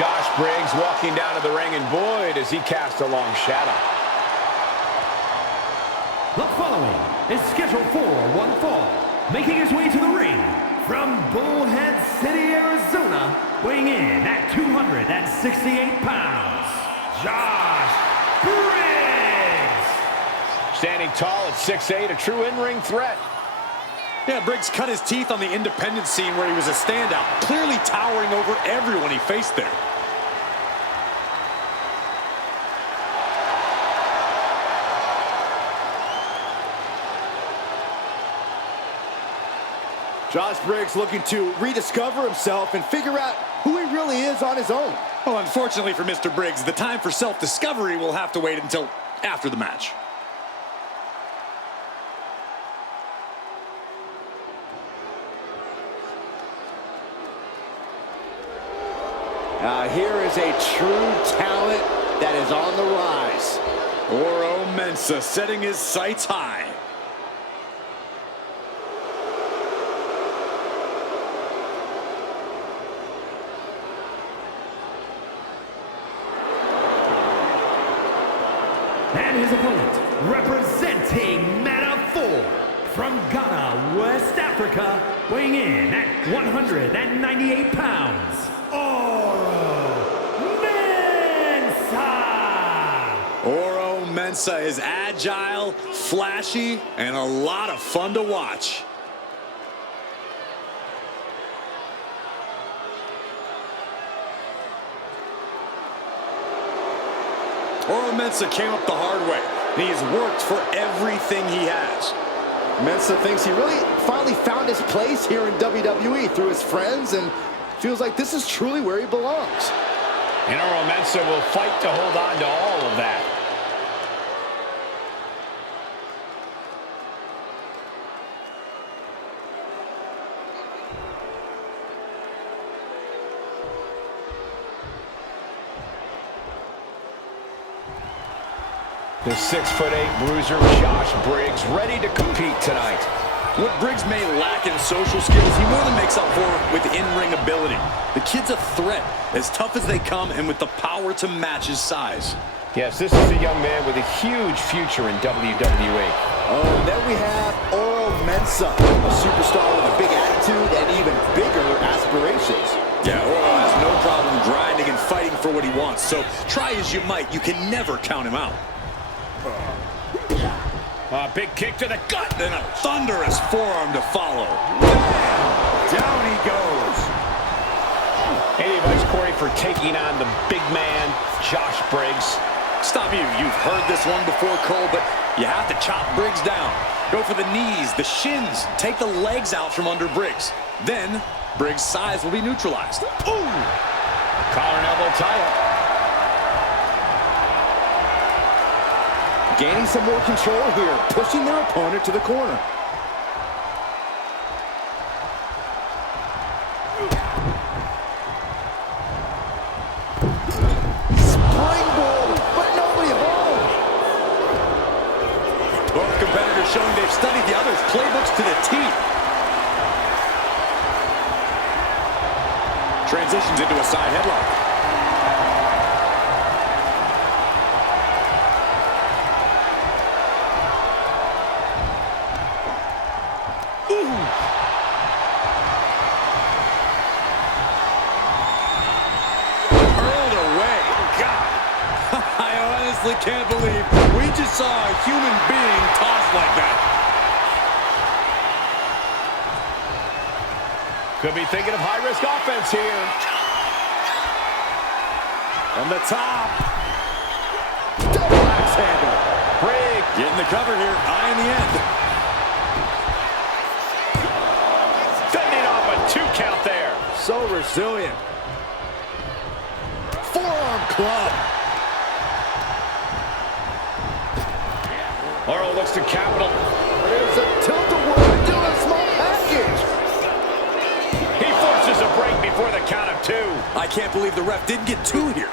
Josh Briggs walking down to the ring, and boy, does he cast a long shadow. The following is scheduled for one fall, making his way to the ring from Bullhead City, Arizona, weighing in at 268 pounds, Josh Briggs. Standing tall at 6'8", a true in-ring threat. Yeah, Briggs cut his teeth on the independent scene where he was a standout, clearly towering over everyone he faced there. Josh Briggs looking to rediscover himself and figure out who he really is on his own. Well, unfortunately for Mr. Briggs, the time for self-discovery will have to wait until after the match. Here is a true talent that is on the rise. Oro Mensah setting his sights high. And his opponent, representing Meta-4 from Ghana, West Africa, weighing in at 198 pounds, Oro Mensah. Oro Mensah is agile, flashy, and a lot of fun to watch. Oro Mensah came up the hard way, and he has worked for everything he has. Mensah thinks he really finally found his place here in WWE through his friends and feels like this is truly where he belongs. And Oro Mensah will fight to hold on to all of that. The 6'8" bruiser Josh Briggs ready to compete tonight. What Briggs may lack in social skills, he more than makes up for with in-ring ability. The kid's a threat, as tough as they come and with the power to match his size. Yes, this is a young man with a huge future in WWE. Oh, and then we have Oro Mensah, a superstar with a big attitude and even bigger aspirations. Yeah, Oro has no problem grinding and fighting for what he wants, so try as you might, you can never count him out. Big kick to the gut. Then a thunderous forearm to follow. Down he goes. Any advice, Corey, for taking on the big man, Josh Briggs? Stop you. You've heard this one before, Cole, but you have to chop Briggs down. Go for the knees, the shins. Take the legs out from under Briggs. Then, Briggs' size will be neutralized. Ooh! Collar and elbow tie-up. Gaining some more control here, pushing their opponent to the corner. Springboard, but nobody home. Both competitors showing they've studied the other's playbooks to the teeth. Transitions into a side headlock. Can't believe we just saw a human being tossed like that. Could be thinking of high-risk offense here. From the top. Double axe handle. Briggs Getting the cover here. Eye in the end. fending off a 2 count there. So resilient. Forearm club. Oro looks to capital. There's a tilt-a-whirl into a small package. He forces a break before the count of 2. I can't believe the ref didn't get 2 here.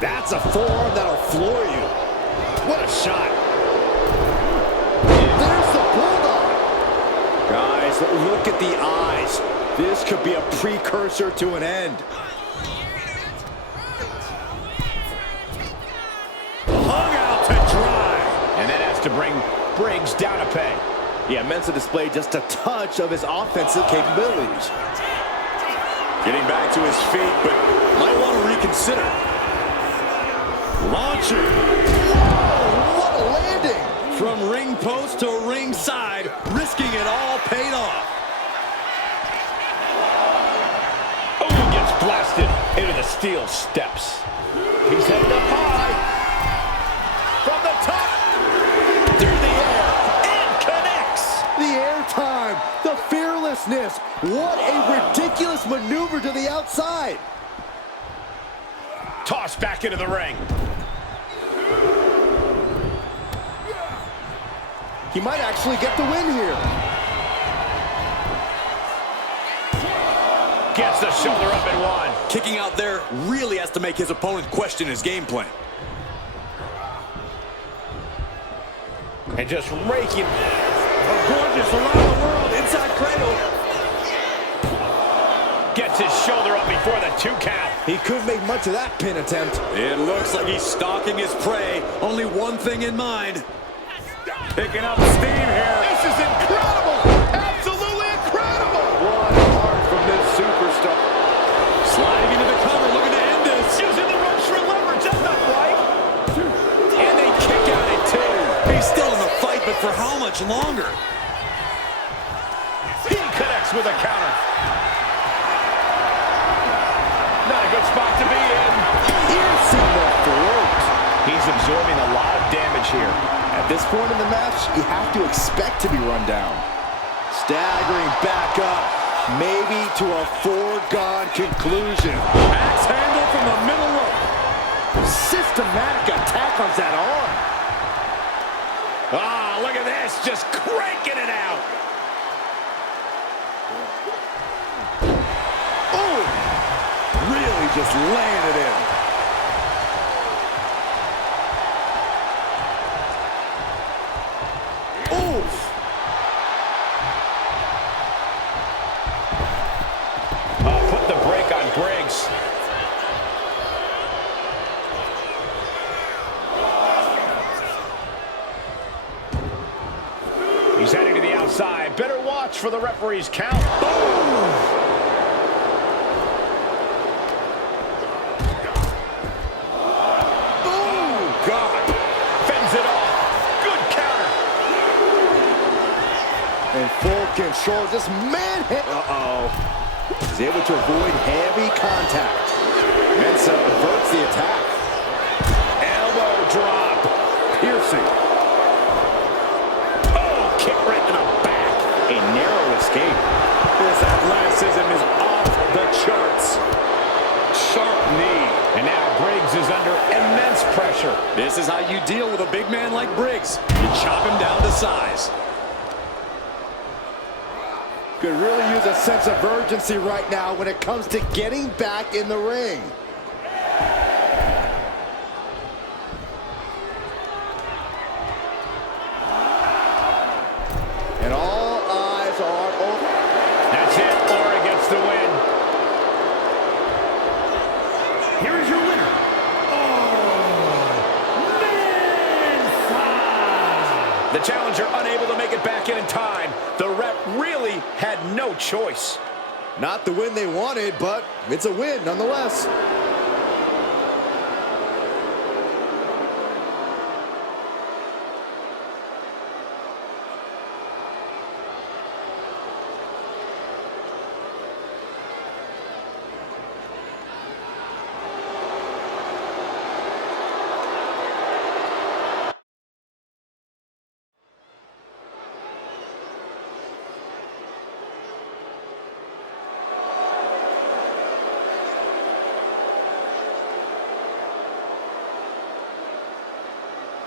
That's a forearm that'll floor you. What a shot. There's the bulldog. Guys, guys. Look at the eyes. This could be a precursor to an end. Hung out to dry. And that has to bring Briggs down a peg. Yeah, meant to display just a touch of his offensive capabilities. Getting back to his feet, but might want to reconsider. Launching. Whoa, what a landing! From ring post to ring side, risking it all paid off. Oh, gets blasted into the steel steps. He's headed up high. From the top. Through the air. And connects. The airtime, the fearlessness. What a ridiculous maneuver to the outside. Tossed back into the ring. He might actually get the win here. Gets the shoulder up and one. Kicking out there really has to make his opponent question his game plan. And just raking. Gorgeous around the world, inside cradle. Gets his shoulder up before the 2 count. He couldn't make much of that pin attempt. It looks like he's stalking his prey. Only one thing in mind. Picking up steam here. This is incredible. Absolutely incredible. What art from this superstar. Sliding into the cover, looking to end this. Using the ropes for leverage. That's not right. And they kick out at 2. He's still in the fight, but for how much longer? He connects with a counter. Not a good spot to be in. Piercing the throat. He's absorbing a lot of damage here. At this point in the match, you have to expect to be run down. Staggering back up, maybe to a foregone conclusion. Axe handle from the middle rope. Systematic attack on that arm. Ah, look at this, just cranking it out. Oh, really just laying it in. Put the brake on Briggs. He's heading to the outside. Better watch for the referee's count. Boom! Oh, God. Fends it off. Good counter. In full control, just manhandle. Uh-oh. He's able to avoid heavy contact. Mensa averts the attack. Elbow drop. Piercing. Oh, kick right in the back. A narrow escape. This athleticism is off the charts. Sharp knee. And now Briggs is under immense pressure. This is how you deal with a big man like Briggs. You chop him down to size. Could really use a sense of urgency right now when it comes to getting back in the ring. And all eyes are over. That's it. Ora gets the win. Here is your winner. The challenger unable to make it back in time. The ref really had no choice. Not the win they wanted, but it's a win nonetheless.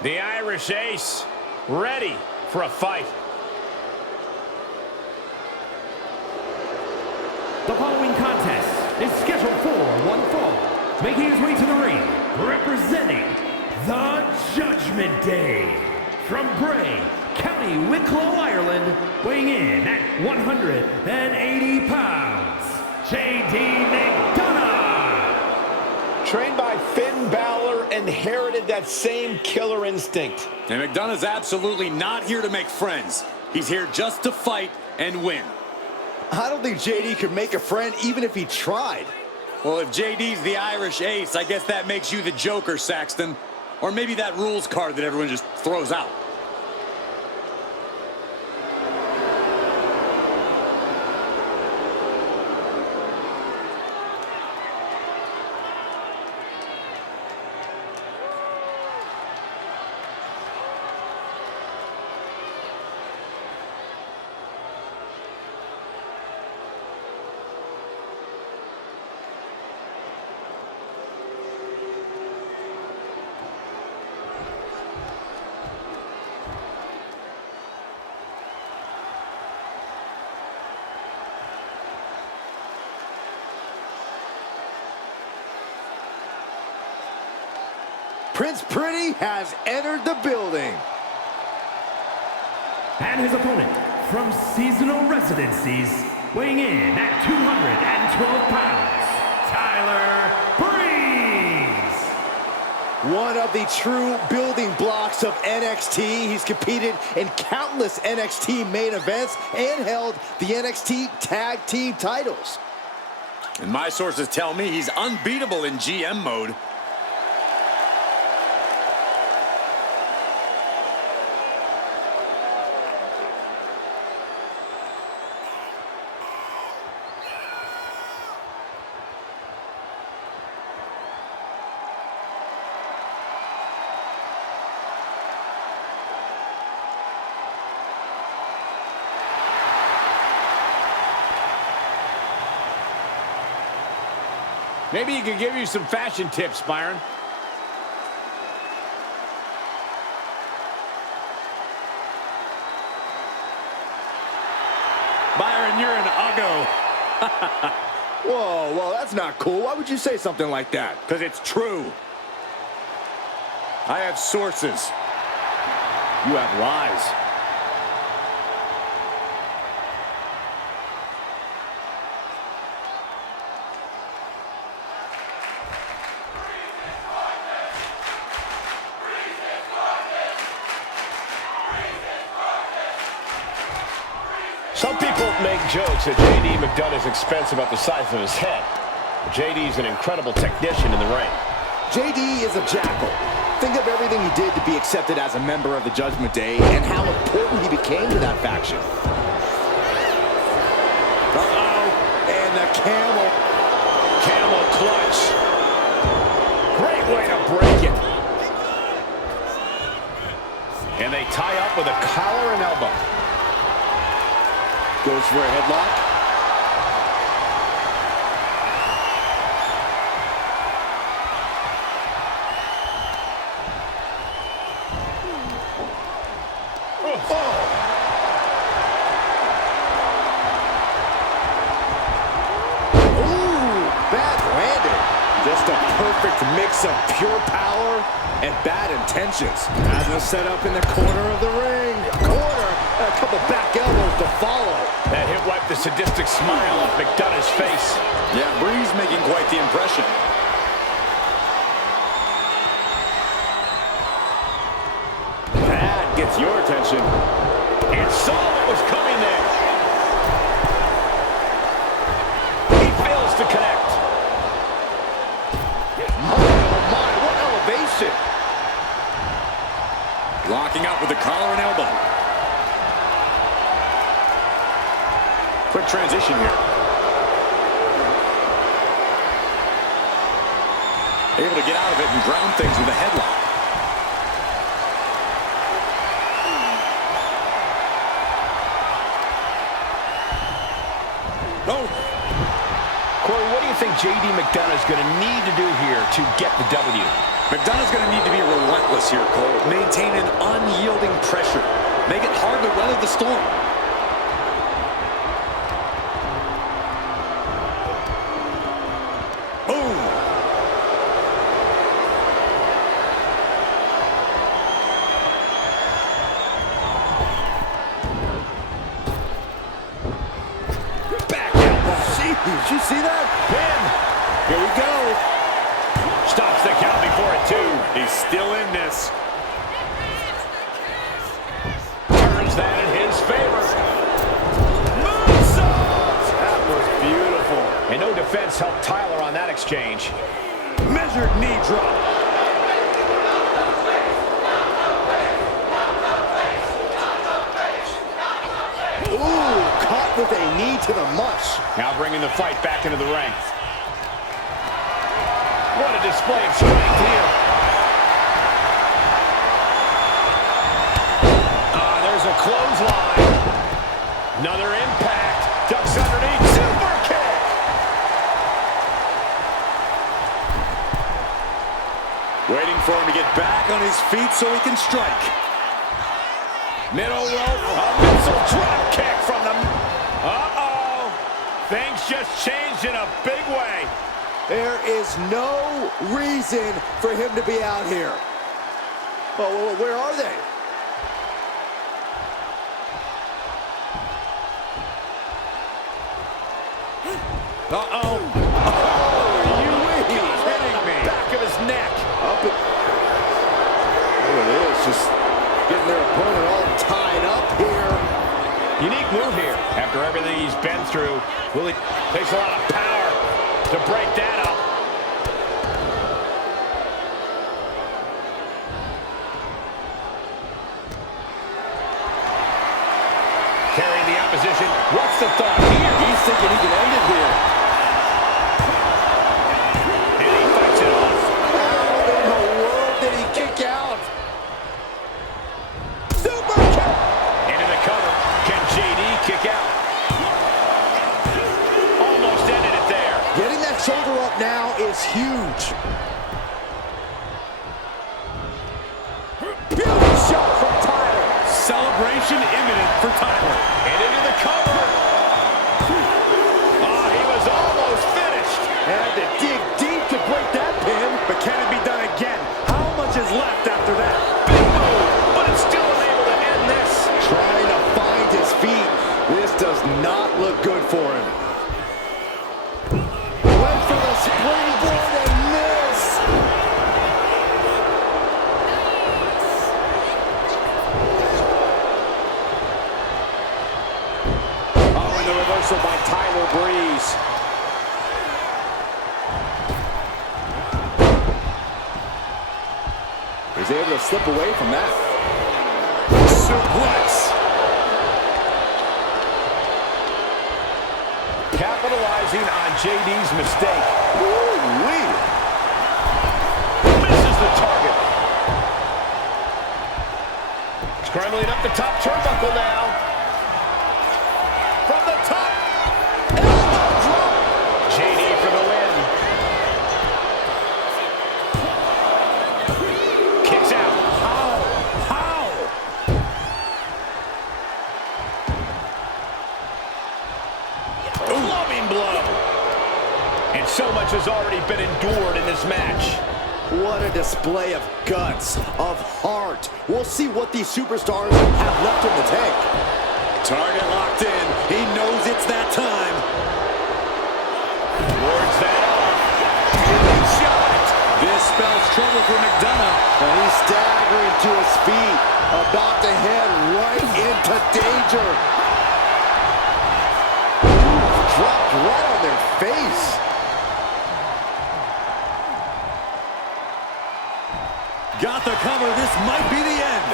The Irish Ace, ready for a fight. The following contest is scheduled for one fall. Making his way to the ring, representing the Judgment Day. From Bray, County Wicklow, Ireland, weighing in at 180 pounds, J.D. McDonough. Trained by Finn Balor, inherited that same killer instinct. And McDonough's absolutely not here to make friends. He's here just to fight and win. I don't think JD could make a friend even if he tried. Well, if JD's the Irish ace, I guess that makes you the Joker, Saxton. Or maybe that rules card that everyone just throws out. Prince Pretty has entered the building. And his opponent from seasonal residencies, weighing in at 212 pounds, Tyler Breeze. One of the true building blocks of NXT. He's competed in countless NXT main events and held the NXT Tag Team titles. And my sources tell me he's unbeatable in GM mode. Maybe he could give you some fashion tips, Byron. Byron, you're an uggo. Whoa, that's not cool. Why would you say something like that? Because it's true. I have sources. You have lies. Some people make jokes at J.D. McDonough's expense about the size of his head. J.D.'s an incredible technician in the ring. JD is a jackal. Think of everything he did to be accepted as a member of the Judgment Day and how important he became to that faction. Uh-oh, and the camel. Camel clutch. Great way to break it. And they tie up with a collar and elbow. Goes for a headlock. Just a perfect mix of pure power and bad intentions. Has us set up in the corner of the ring. Corner, and a couple back elbows to follow. That hit wiped the sadistic smile off McDonough's face. Yeah, Breeze making quite the impression. That gets your attention. And saw what was coming there. He fails to connect. Oh my, what elevation. Locking up with the collar and elbow. Quick transition here. Able to get out of it and ground things with a headlock. Oh. Corey, what do you think J.D. McDonough's going to need to do here to get the W? McDonough's going to need to be relentless here, Cole. Maintain an unyielding pressure. Make it hard to weather the storm. Boom. see that? Pin. Here we go. Stops the count before it, too. He's still in this. Turns that in his favor. Moonsault! That was beautiful. And no defense helped Tyler on that exchange. Measured knee drop. Ooh, caught with a knee to the mush. Now bringing the fight back into the ring. What a display of strength here. There's a clothesline. Another impact. Ducks underneath. Super kick. Waiting for him to get back on his feet so he can strike. Middle rope. A missile drop kick from the... Uh-oh. Things just changed in a big way. There is no reason for him to be out here. Oh, where are they? Uh-oh. Are you Kidding me. Back of his neck. Up it. There it is, just getting their opponent all tied up here. Unique move here. After everything he's been through, really takes a lot of power to break that up. Carrying the opposition. What's the thought here? He's thinking he can end it here. And he fights it off. How in the world did he kick out? Super kick! Into the cover. Can JD kick out? Almost ended it there. Getting that shoulder up now is huge. Beauty shot from Tyler. Celebration imminent for Tyler. And into the cover. Oh, he was almost finished. Had to dig deep to break that pin. But can it be done again? How much is left after that? Big move, but it's still unable to end this. Trying to find his feet. This does not look good for him. Went for the springboard and missed. Oh, and the reversal by Tyler Breeze. He's able to slip away from that. Suplex. Capitalizing on JD's mistake. Woo-wee. Misses the target. Scrambling up the top turnbuckle now. From the top. Elbow drop. JD for the win. Kicks out. How? Clubbing blow. And so much has already been endured in this match. What a display of guts, of heart. We'll see what these superstars have left in the tank. Target locked in. He knows it's that time. Wards that off. Good shot. This spells trouble for McDonough. And he's staggering to his feet, about to head right into danger. Dropped right on their face. Got the cover. This might be the end.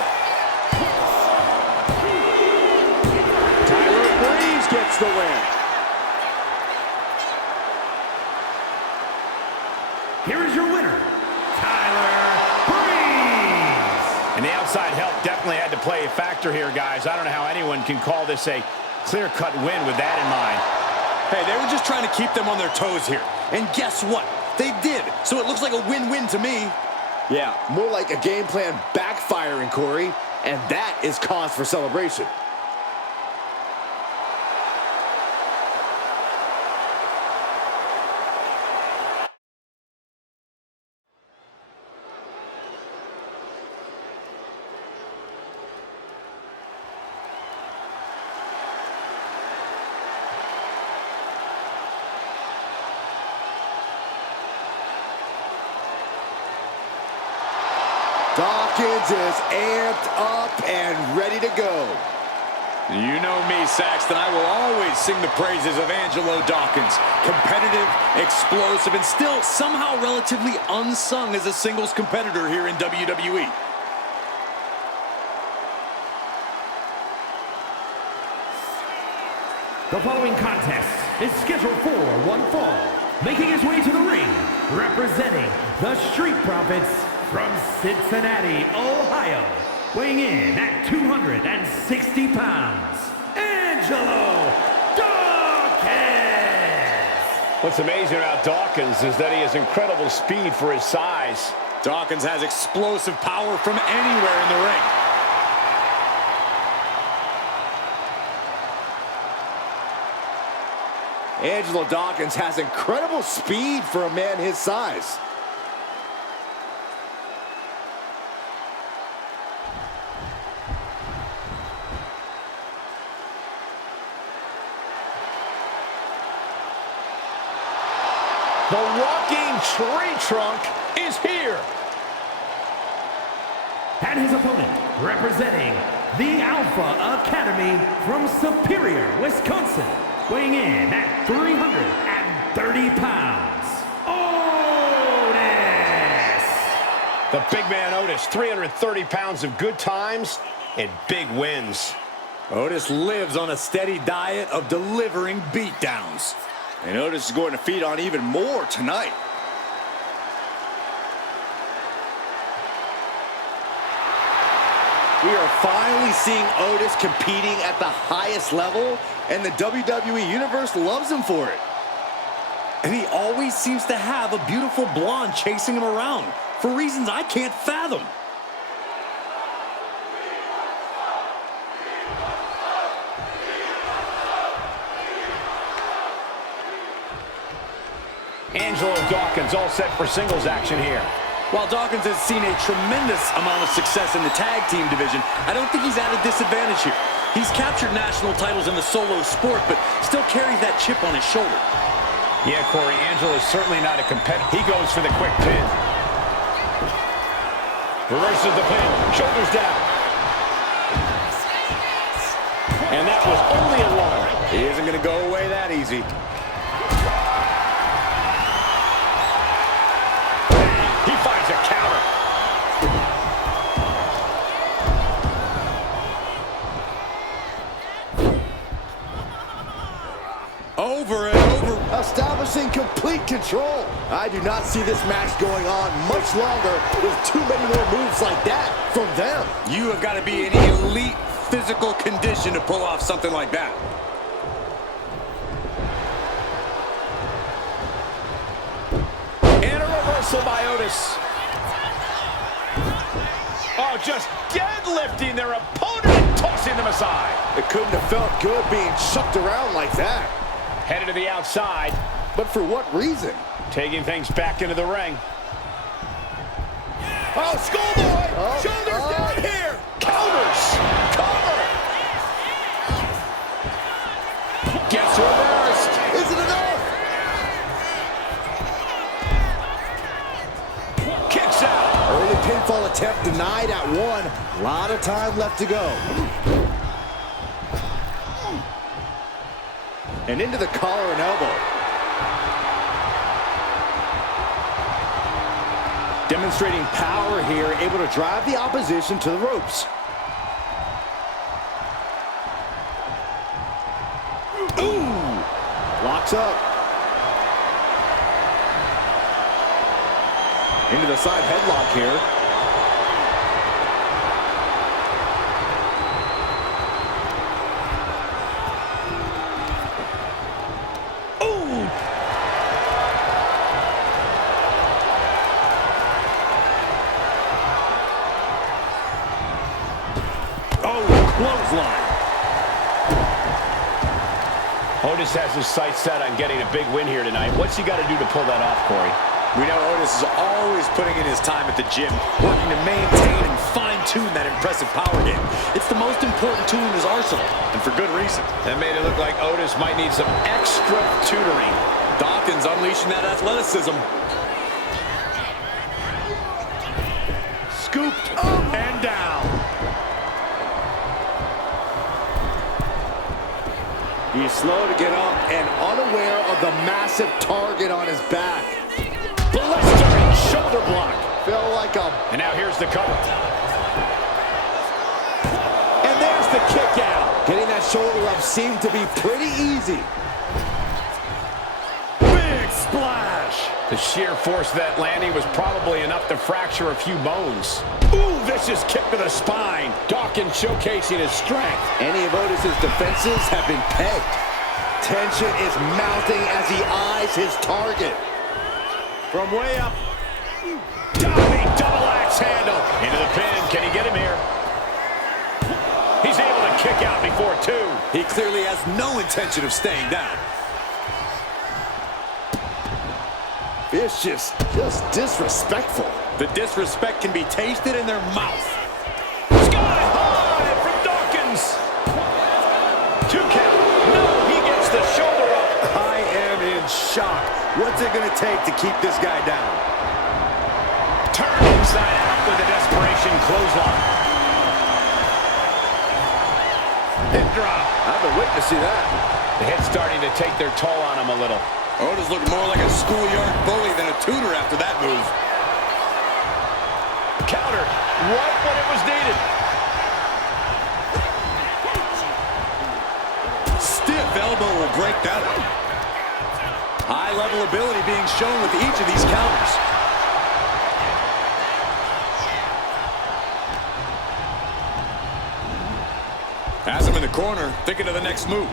Tyler Breeze gets the win. Here is your winner, Tyler Breeze. And the outside help definitely had to play a factor here, guys. I don't know how anyone can call this a clear-cut win with that in mind. Hey, they were just trying to keep them on their toes here. And guess what? They did. So it looks like a win-win to me. Yeah, more like a game plan backfiring, Corey. And that is cause for celebration. Dawkins is amped up and ready to go. You know me, Saxton. I will always sing the praises of Angelo Dawkins. Competitive, explosive, and still somehow relatively unsung as a singles competitor here in WWE. The following contest is scheduled for one fall. Making his way to the ring, representing the Street Profits from Cincinnati, Ohio. Weighing in at 260 pounds, Angelo Dawkins! What's amazing about Dawkins is that he has incredible speed for his size. Dawkins has explosive power from anywhere in the ring. Angelo Dawkins has incredible speed for a man his size. The walking tree trunk is here. And his opponent, representing the Alpha Academy from Superior, Wisconsin, weighing in at 330 pounds, Otis! The big man Otis, 330 pounds of good times and big wins. Otis lives on a steady diet of delivering beatdowns. And Otis is going to feed on even more tonight. We are finally seeing Otis competing at the highest level, and the WWE Universe loves him for it. And he always seems to have a beautiful blonde chasing him around for reasons I can't fathom. Angelo Dawkins all set for singles action here. While Dawkins has seen a tremendous amount of success in the tag team division, I don't think he's at a disadvantage here. He's captured national titles in the solo sport, but still carries that chip on his shoulder. Yeah, Corey, Angelo is certainly not a competitor. He goes for the quick pin. Reverses the pin, shoulders down. And that was only a one. He isn't going to go away that easy. He finds a counter. Over and over. Establishing complete control. I do not see this match going on much longer with too many more moves like that from them. You have got to be in elite physical condition to pull off something like that. And a reversal by Otis. Oh, just deadlifting their opponent and tossing them aside. It couldn't have felt good being chucked around like that. Headed to the outside. But for what reason? Taking things back into the ring. Oh, schoolboy! Shoulders down here! Counters! Cover! Gets reversed! Is it enough? Kicks out! Early pinfall attempt denied at one. A lot of time left to go. And into the collar and elbow. Demonstrating power here, able to drive the opposition to the ropes. Ooh! Locks up. Into the side headlock here. Clothesline. Otis has his sights set on getting a big win here tonight. What's he got to do to pull that off, Corey? We know Otis is always putting in his time at the gym, working to maintain and fine-tune that impressive power game. It's the most important tool in his arsenal, and for good reason. That made it look like Otis might need some extra tutoring. Dawkins unleashing that athleticism. scooped up and down. He's slow to get up and unaware of the massive target on his back. Blistering shoulder block. Felt like a... And now here's the cover. And there's the kick out. Getting that shoulder up seemed to be pretty easy. Big splash. The sheer force of that landing was probably enough to fracture a few bones. Ooh, vicious kick to the spine. Dawkins showcasing his strength. Any of Otis's defenses have been pegged. Tension is mounting as he eyes his target. From way up. Diving double axe handle. Into the pin. Can he get him here? He's able to kick out before two. He clearly has no intention of staying down. It's just disrespectful. The disrespect can be tasted in their mouth. Sky high from Dawkins. 2 count. No, he gets the shoulder up. I am in shock. What's it going to take to keep this guy down? Turned inside out with a desperation clothesline. Hip drop. I've been waiting to see that. The hit's starting to take their toll on him a little. Otis looked more like a schoolyard bully than a tutor after that move. Counter right when it was needed. Stiff elbow will break that up. High-level ability being shown with each of these counters. Has him in the corner, thinking of the next move.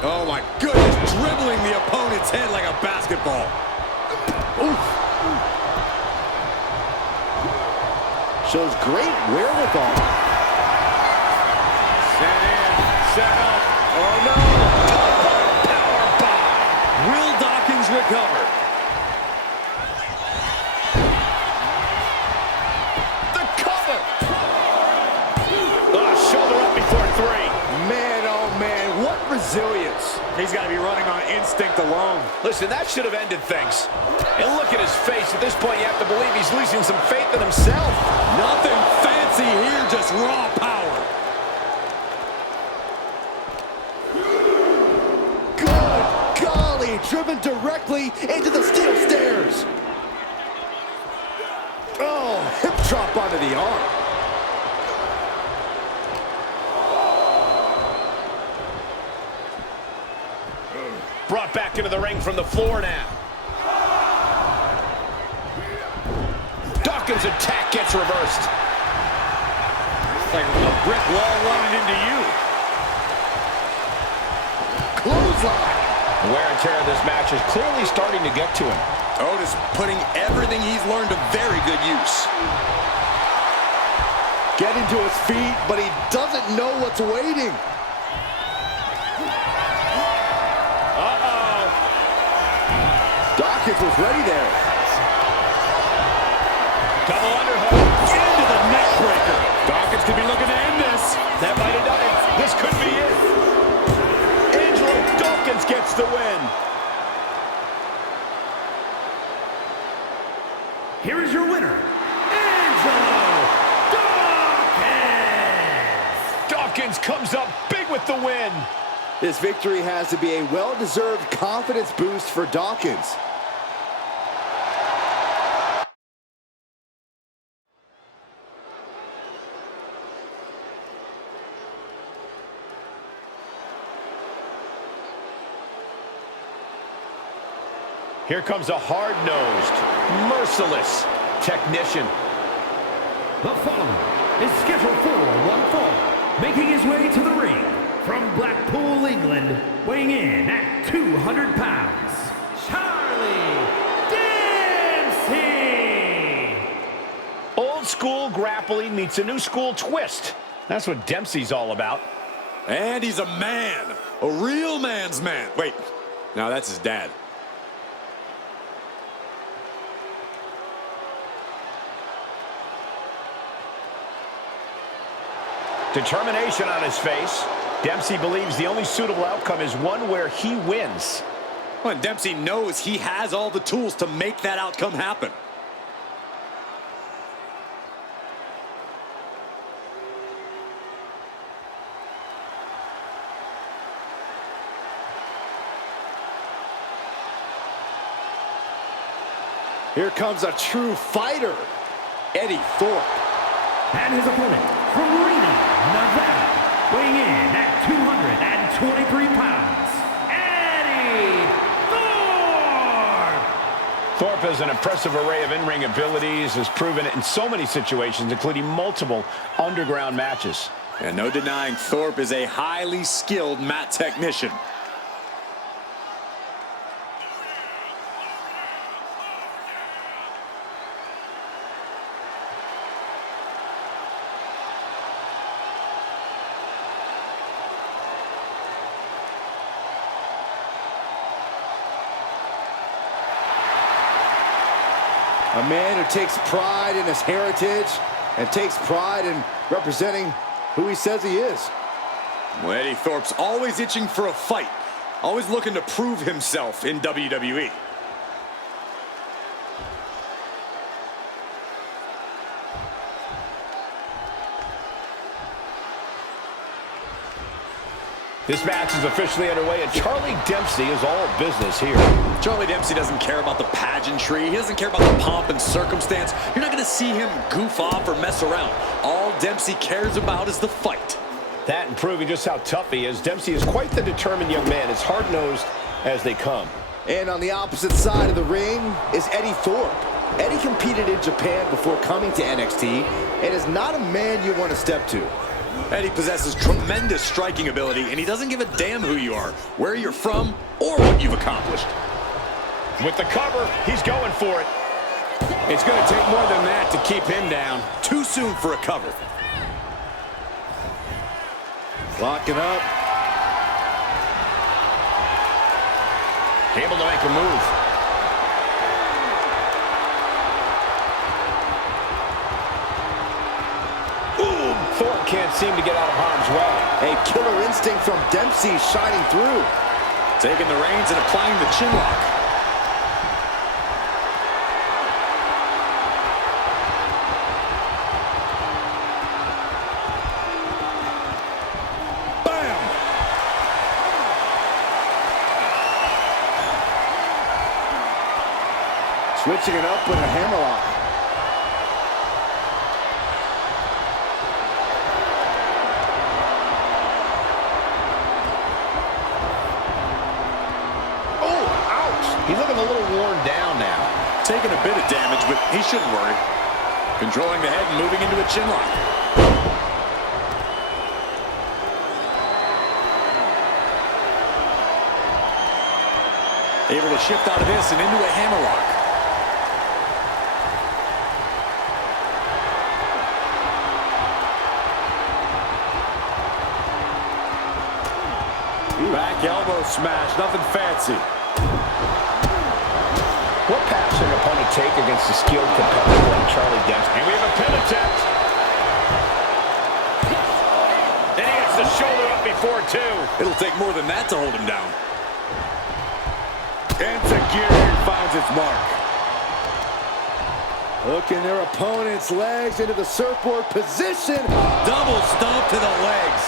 Oh my goodness, dribbling the opponent's head like a basketball. Oof. Shows great wherewithal. Set in, set up. Oh no! Power bomb. Will Dawkins recover? The cover. Shoulder up before three. Man, oh man, what resilience. He's got to be running on instinct alone. Listen, that should have ended things. And look at his face. At this point, you have to believe he's losing some faith in himself. Nothing fancy here, just raw power. Good golly, driven directly into the steel stairs. Oh, hip drop onto the arm. Brought back into the ring from the floor now. Dawkins' attack gets reversed. Like a brick wall running into you. Clothesline. The wear and tear of this match is clearly starting to get to him. Otis putting everything he's learned to very good use. Getting to his feet, but he doesn't know what's waiting. Dawkins was ready there. Double underhook. Into the neck breaker. Dawkins could be looking to end this. That might have done it. This could be it. Angelo Dawkins gets the win. Here is your winner, Angelo Dawkins! Dawkins comes up big with the win. This victory has to be a well-deserved confidence boost for Dawkins. Here comes a hard-nosed, merciless technician. The following is scheduled for one fall, making his way to the ring from Blackpool, England, weighing in at 200 pounds, Charlie Dempsey! Old school grappling meets a new school twist. That's what Dempsey's all about. And he's a man. A real man's man. Wait, no, that's his dad. Determination on his face. Dempsey believes the only suitable outcome is one where he wins. Well, and Dempsey knows he has all the tools to make that outcome happen. Here comes a true fighter, Eddie Thorpe. And his opponent from Reno, Nevada, weighing in at 223 pounds, Eddie Thorpe! Thorpe has an impressive array of in-ring abilities, has proven it in so many situations, including multiple underground matches. And no denying Thorpe is a highly skilled mat technician. A man who takes pride in his heritage and takes pride in representing who he says he is. Well, Eddie Thorpe's always itching for a fight, always looking to prove himself in WWE. This match is officially underway, and Charlie Dempsey is all business here. Charlie Dempsey doesn't care about the pageantry. He doesn't care about the pomp and circumstance. You're not going to see him goof off or mess around. All Dempsey cares about is the fight. That and proving just how tough he is. Dempsey is quite the determined young man, as hard-nosed as they come. And on the opposite side of the ring is Eddie Thorpe. Eddie competed in Japan before coming to NXT and is not a man you want to step to. Eddie possesses tremendous striking ability, and he doesn't give a damn who you are, where you're from, or what you've accomplished. With the cover, he's going for it. It's going to take more than that to keep him down. Too soon for a cover. Locking up. Able to make a move. Thorpe can't seem to get out of harm's way. A killer instinct from Dempsey shining through. Taking the reins and applying the chin lock. Bam! Switching it up with a hammerlock. He's looking a little worn down now. Taking a bit of damage, but he shouldn't worry. Controlling the head and moving into a chin lock. Able to shift out of this and into a hammerlock. Back elbow smash, nothing fancy. What path should an opponent take against a skilled competitor like Charlie Dempsey? And we have a pin attempt. And he gets the shoulder up before two. It'll take more than that to hold him down. Enzuigiri finds its mark. Hooking their opponent's legs into the surfboard position. Double stomp to the legs.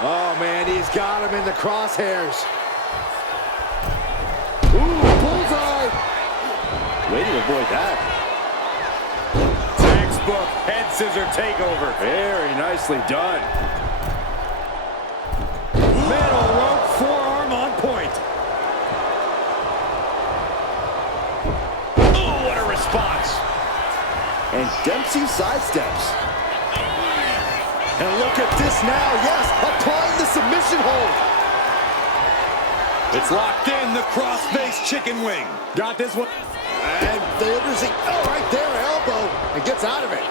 Oh, man, he's got him in the crosshairs. Ooh, bullseye. Way to avoid that. Textbook head scissor takeover. Very nicely done. Middle rope forearm on point. Oh, what a response. And Dempsey sidesteps. And look at this now, yes, applying the submission hold. It's locked in, the cross-face chicken wing. Got this one. And delivers it, oh, right there, elbow, and gets out of it.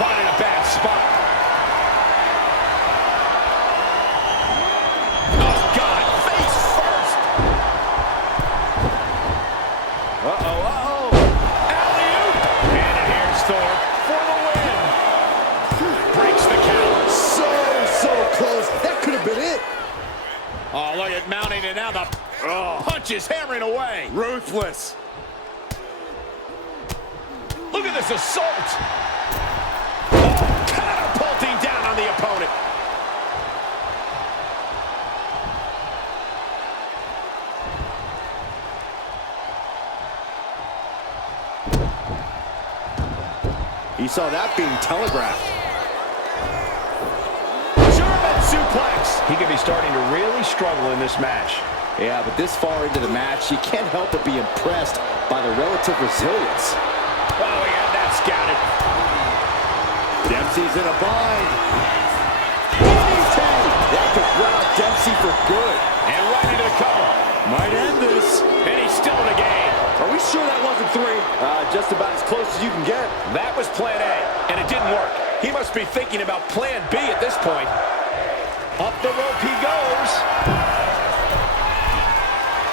Caught in a bad spot. Oh, God, face first. Oh, look at mounting it now. The punch is hammering away. Ruthless. Look at this assault. Oh, catapulting down on the opponent. He saw that being telegraphed. German suplex. He could be starting to really struggle in this match. Yeah, but this far into the match, you can't help but be impressed by the relative resilience. Oh, we had that scouted. Dempsey's in a bind. That could rout Dempsey for good. And right into the cover. Might end this. And he's still in the game. Are we sure that wasn't 3? Just about as close as you can get. That was plan A, and it didn't work. He must be thinking about plan B at this point. Up the rope he goes.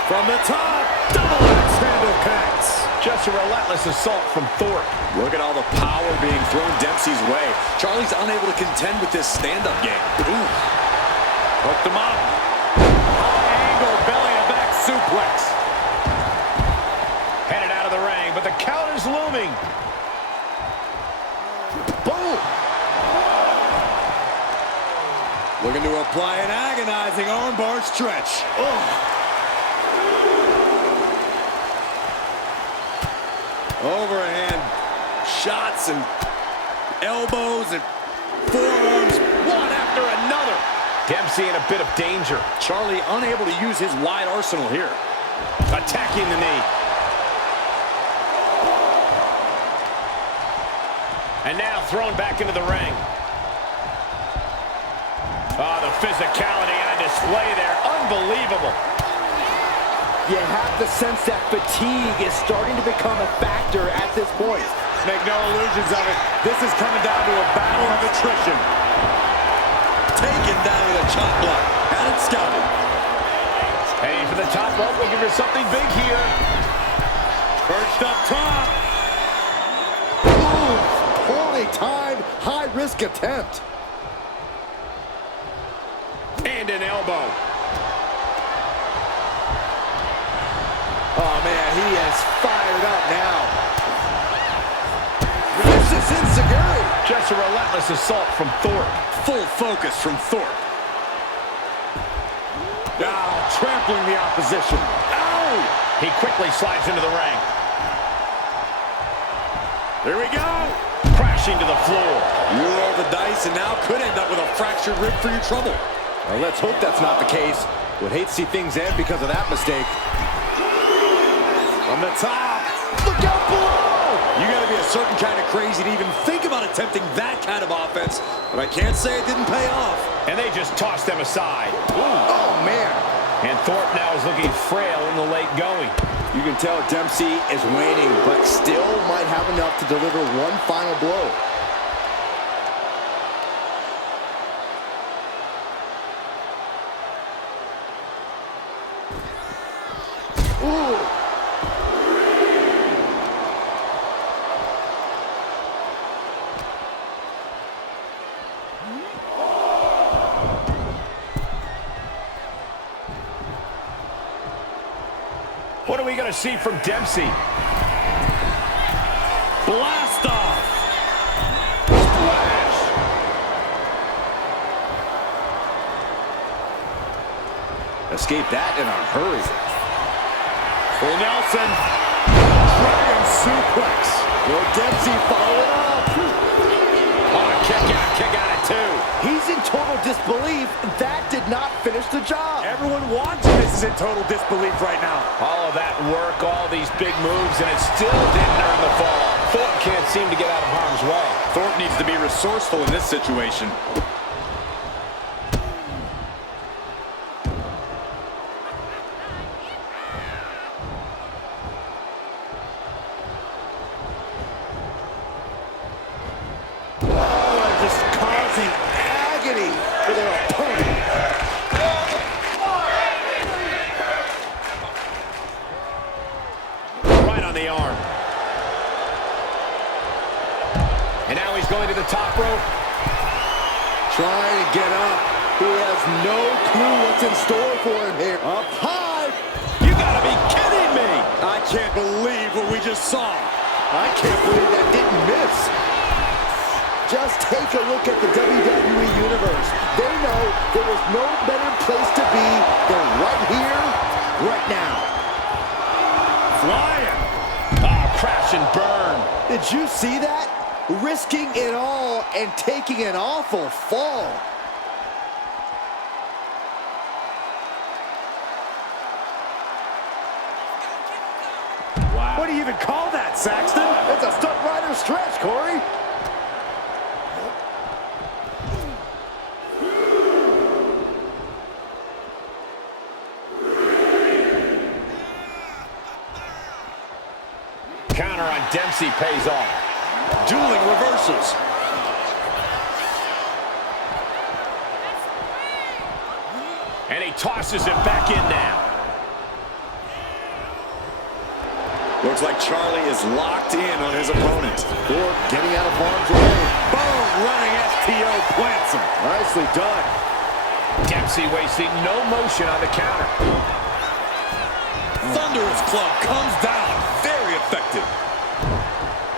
From the top, double axe handle connects. Just a relentless assault from Thorpe. Look at all the power being thrown Dempsey's way. Charlie's unable to contend with this stand-up game. Ooh. Hooked him up. High angle belly to back suplex. Headed out of the ring, but the count is looming. Boom! Looking to apply an agonizing armbar stretch. Oh. Overhand shots and elbows and forearms, one after another. Dempsey in a bit of danger. Charlie unable to use his wide arsenal here. Attacking the knee. And now thrown back into the ring. Oh, the physicality on display there. Unbelievable. You have the sense that fatigue is starting to become a factor at this point. Make no illusions of it. This is coming down to a battle of attrition. Taken down with a chop block. Had it scouted. Heading for the top rope, looking for something big here. Perched up top. Ooh, poorly timed, high-risk attempt. And an elbow. Oh, man, he is fired up now. Vicious enziguri. Just a relentless assault from Thorpe. Full focus from Thorpe. Now trampling the opposition. Ow! He quickly slides into the ring. Here we go. Crashing to the floor. You roll the dice and now could end up with a fractured rib for your trouble. Well, let's hope that's not the case. Would hate to see things end because of that mistake. From the top. Look out below! You got to be a certain kind of crazy to even think about attempting that kind of offense. But I can't say it didn't pay off. And they just tossed them aside. Oh, man. And Thorpe now is looking frail in the late going. You can tell Dempsey is waning, but still might have enough to deliver one final blow. Ooh. What are we going to see from Dempsey? Blast off. Splash! Escape that in a hurry. Full Nelson. Dragon suplex. Will Dempsey follow it up? Oh, kick out at 2. He's in total disbelief. That did not finish the job. Everyone watching this is in total disbelief right now. All of that work, all these big moves, and it still didn't earn the fall. Thorpe can't seem to get out of harm's way. Thorpe needs to be resourceful in this situation. Oh, just causing agony for their opponent. Right on the arm. And now he's going to the top rope. Trying to get up. He has no clue what's in store for him here. Up high. You gotta be kidding me! I can't believe what we just saw. I can't believe that didn't miss. Just take a look at the WWE Universe. They know there was no better place to be than right here, right now. Flying. Crash and burn. Did you see that? Risking it all and taking an awful fall. Wow. What do you even call that, Saxton? It's a stunt rider stretch, Corey. Counter on Dempsey pays off. Dueling reversals. And he tosses it back in now. Looks like Charlie is locked in on his opponent. Or getting out of harm's way. Boom! Running STO plants him. Nicely done. Dempsey wasting no motion on the counter. Thunderous club comes down. Very effective.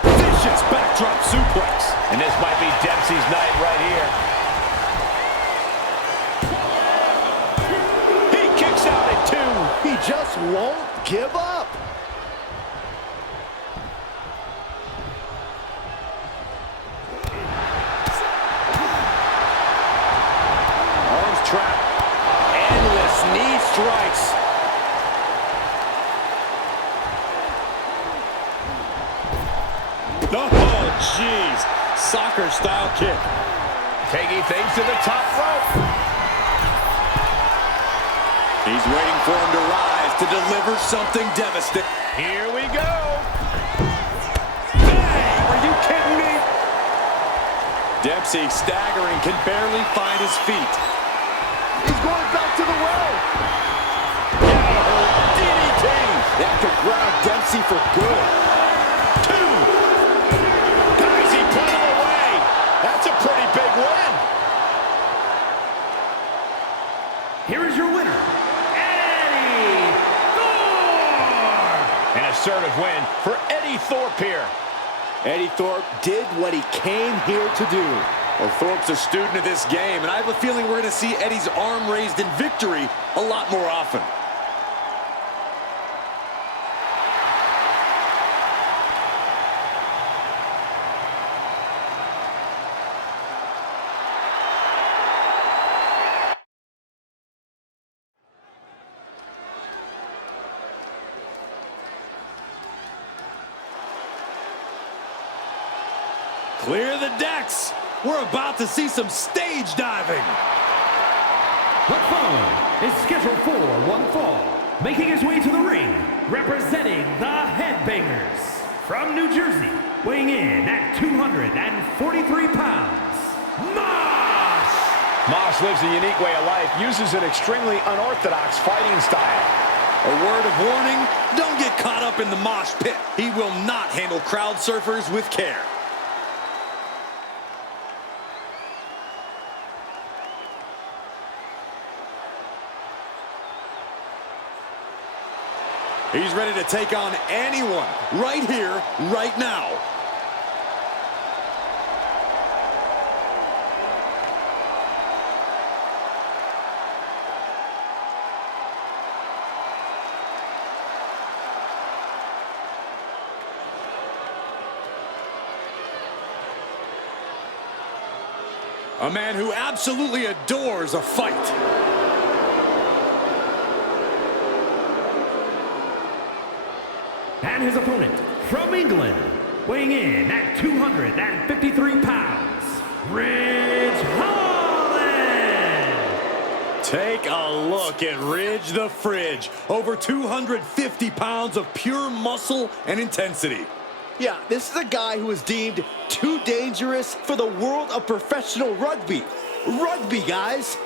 Vicious backdrop suplex. And this might be Dempsey's night right here. He kicks out at 2. He just won't give up. Arms trapped. Endless knee strikes. Oh, jeez. Soccer-style kick. Taking things to the top rope. He's waiting for him to rise to deliver something devastating. Here we go. Bang! Are you kidding me? Dempsey, staggering, can barely find his feet. He's going back to the well. DDT. That could ground Dempsey for good. 2. Guys, he put him away. That's a pretty big win. Here is your winner, Eddie Thorpe! An assertive win for Eddie Thorpe here. Eddie Thorpe did what he came here to do. Well, Thorpe's a student of this game, and I have a feeling we're going to see Eddie's arm raised in victory a lot more often. Clear the decks. We're about to see some stage diving. The following is scheduled for one fall, making his way to the ring, representing the Headbangers from New Jersey, weighing in at 243 pounds, Mosh! Mosh lives a unique way of life, uses an extremely unorthodox fighting style. A word of warning, don't get caught up in the mosh pit. He will not handle crowd surfers with care. He's ready to take on anyone right here, right now. A man who absolutely adores a fight. And his opponent from England, weighing in at 253 pounds, Ridge Holland! Take a look at Ridge the Fridge. Over 250 pounds of pure muscle and intensity. Yeah, this is a guy who is deemed too dangerous for the world of professional rugby. Rugby, guys!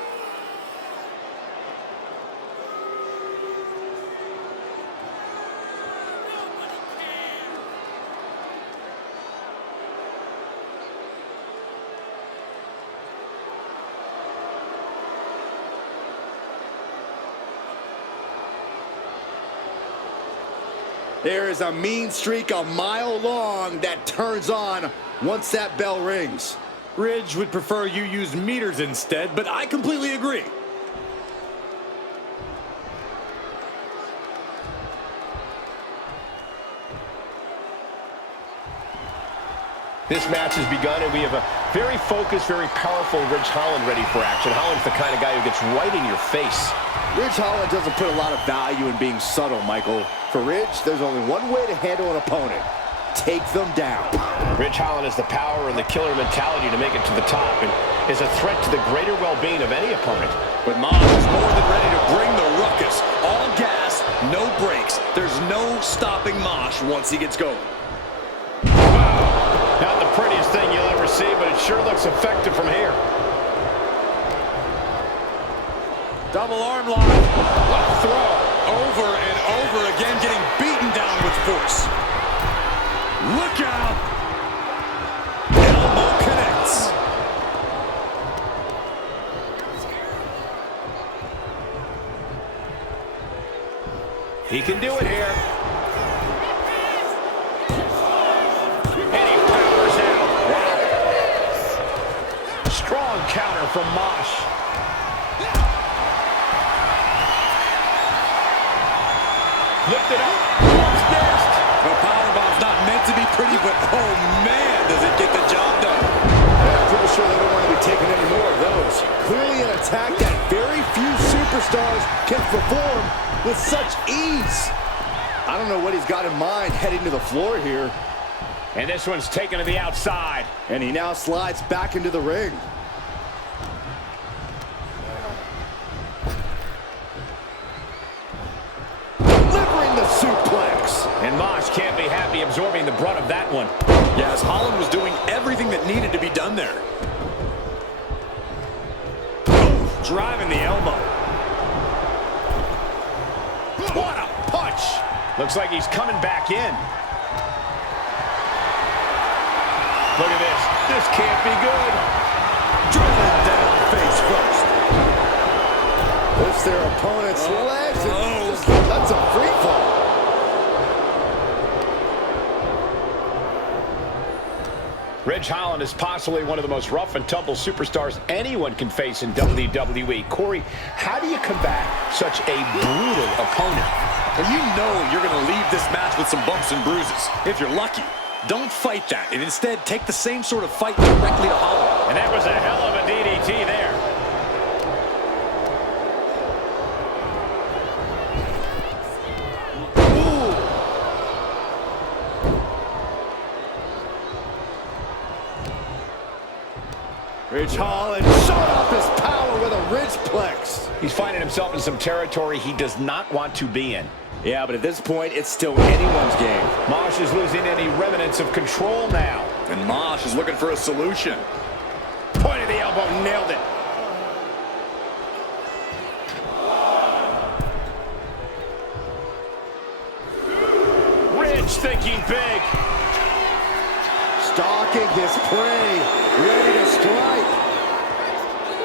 There is a mean streak a mile long that turns on once that bell rings. Ridge would prefer you use meters instead, but I completely agree. This match has begun, and we have a very focused, very powerful Ridge Holland ready for action. Holland's the kind of guy who gets right in your face. Ridge Holland doesn't put a lot of value in being subtle, Michael. For Ridge, there's only one way to handle an opponent. Take them down. Ridge Holland has the power and the killer mentality to make it to the top and is a threat to the greater well-being of any opponent. But Mosh is more than ready to bring the ruckus. All gas, no brakes. There's no stopping Mosh once he gets going. Not the prettiest thing you'll ever see, but it sure looks effective from here. Double arm lock. Left throw. Over and over again, getting beaten down with force. Look out. Elbow connects. He can do it here. Strong counter from Mosh. Lifted up. What's next? The powerbomb's not meant to be pretty, but oh man, does it get the job done. I'm pretty sure they don't want to be taking any more of those. Clearly an attack that very few superstars can perform with such ease. I don't know what he's got in mind heading to the floor here. And this one's taken to the outside. And he now slides back into the ring. Delivering the suplex. And Mosh can't be happy absorbing the brunt of that one. Yes, Holland was doing everything that needed to be done there. Driving the elbow. What a punch. Looks like he's coming back in. Look at this. This can't be good. Driven down face first. Lifts their opponent's legs and just lets him free fall. Ridge Holland is possibly one of the most rough and tumble superstars anyone can face in WWE. Corey, how do you combat such a brutal opponent? And you know you're going to leave this match with some bumps and bruises, if you're lucky. Don't fight that, and instead take the same sort of fight directly to Holland. And that was a hell of a DDT there. Ridge Holland showed off his power with a Ridgeplex. He's finding himself in some territory he does not want to be in. Yeah, but at this point, it's still anyone's game. Mosh is losing any remnants of control now. And Mosh is looking for a solution. Point of the elbow, nailed it. Ridge thinking big. Stalking his prey, ready to strike.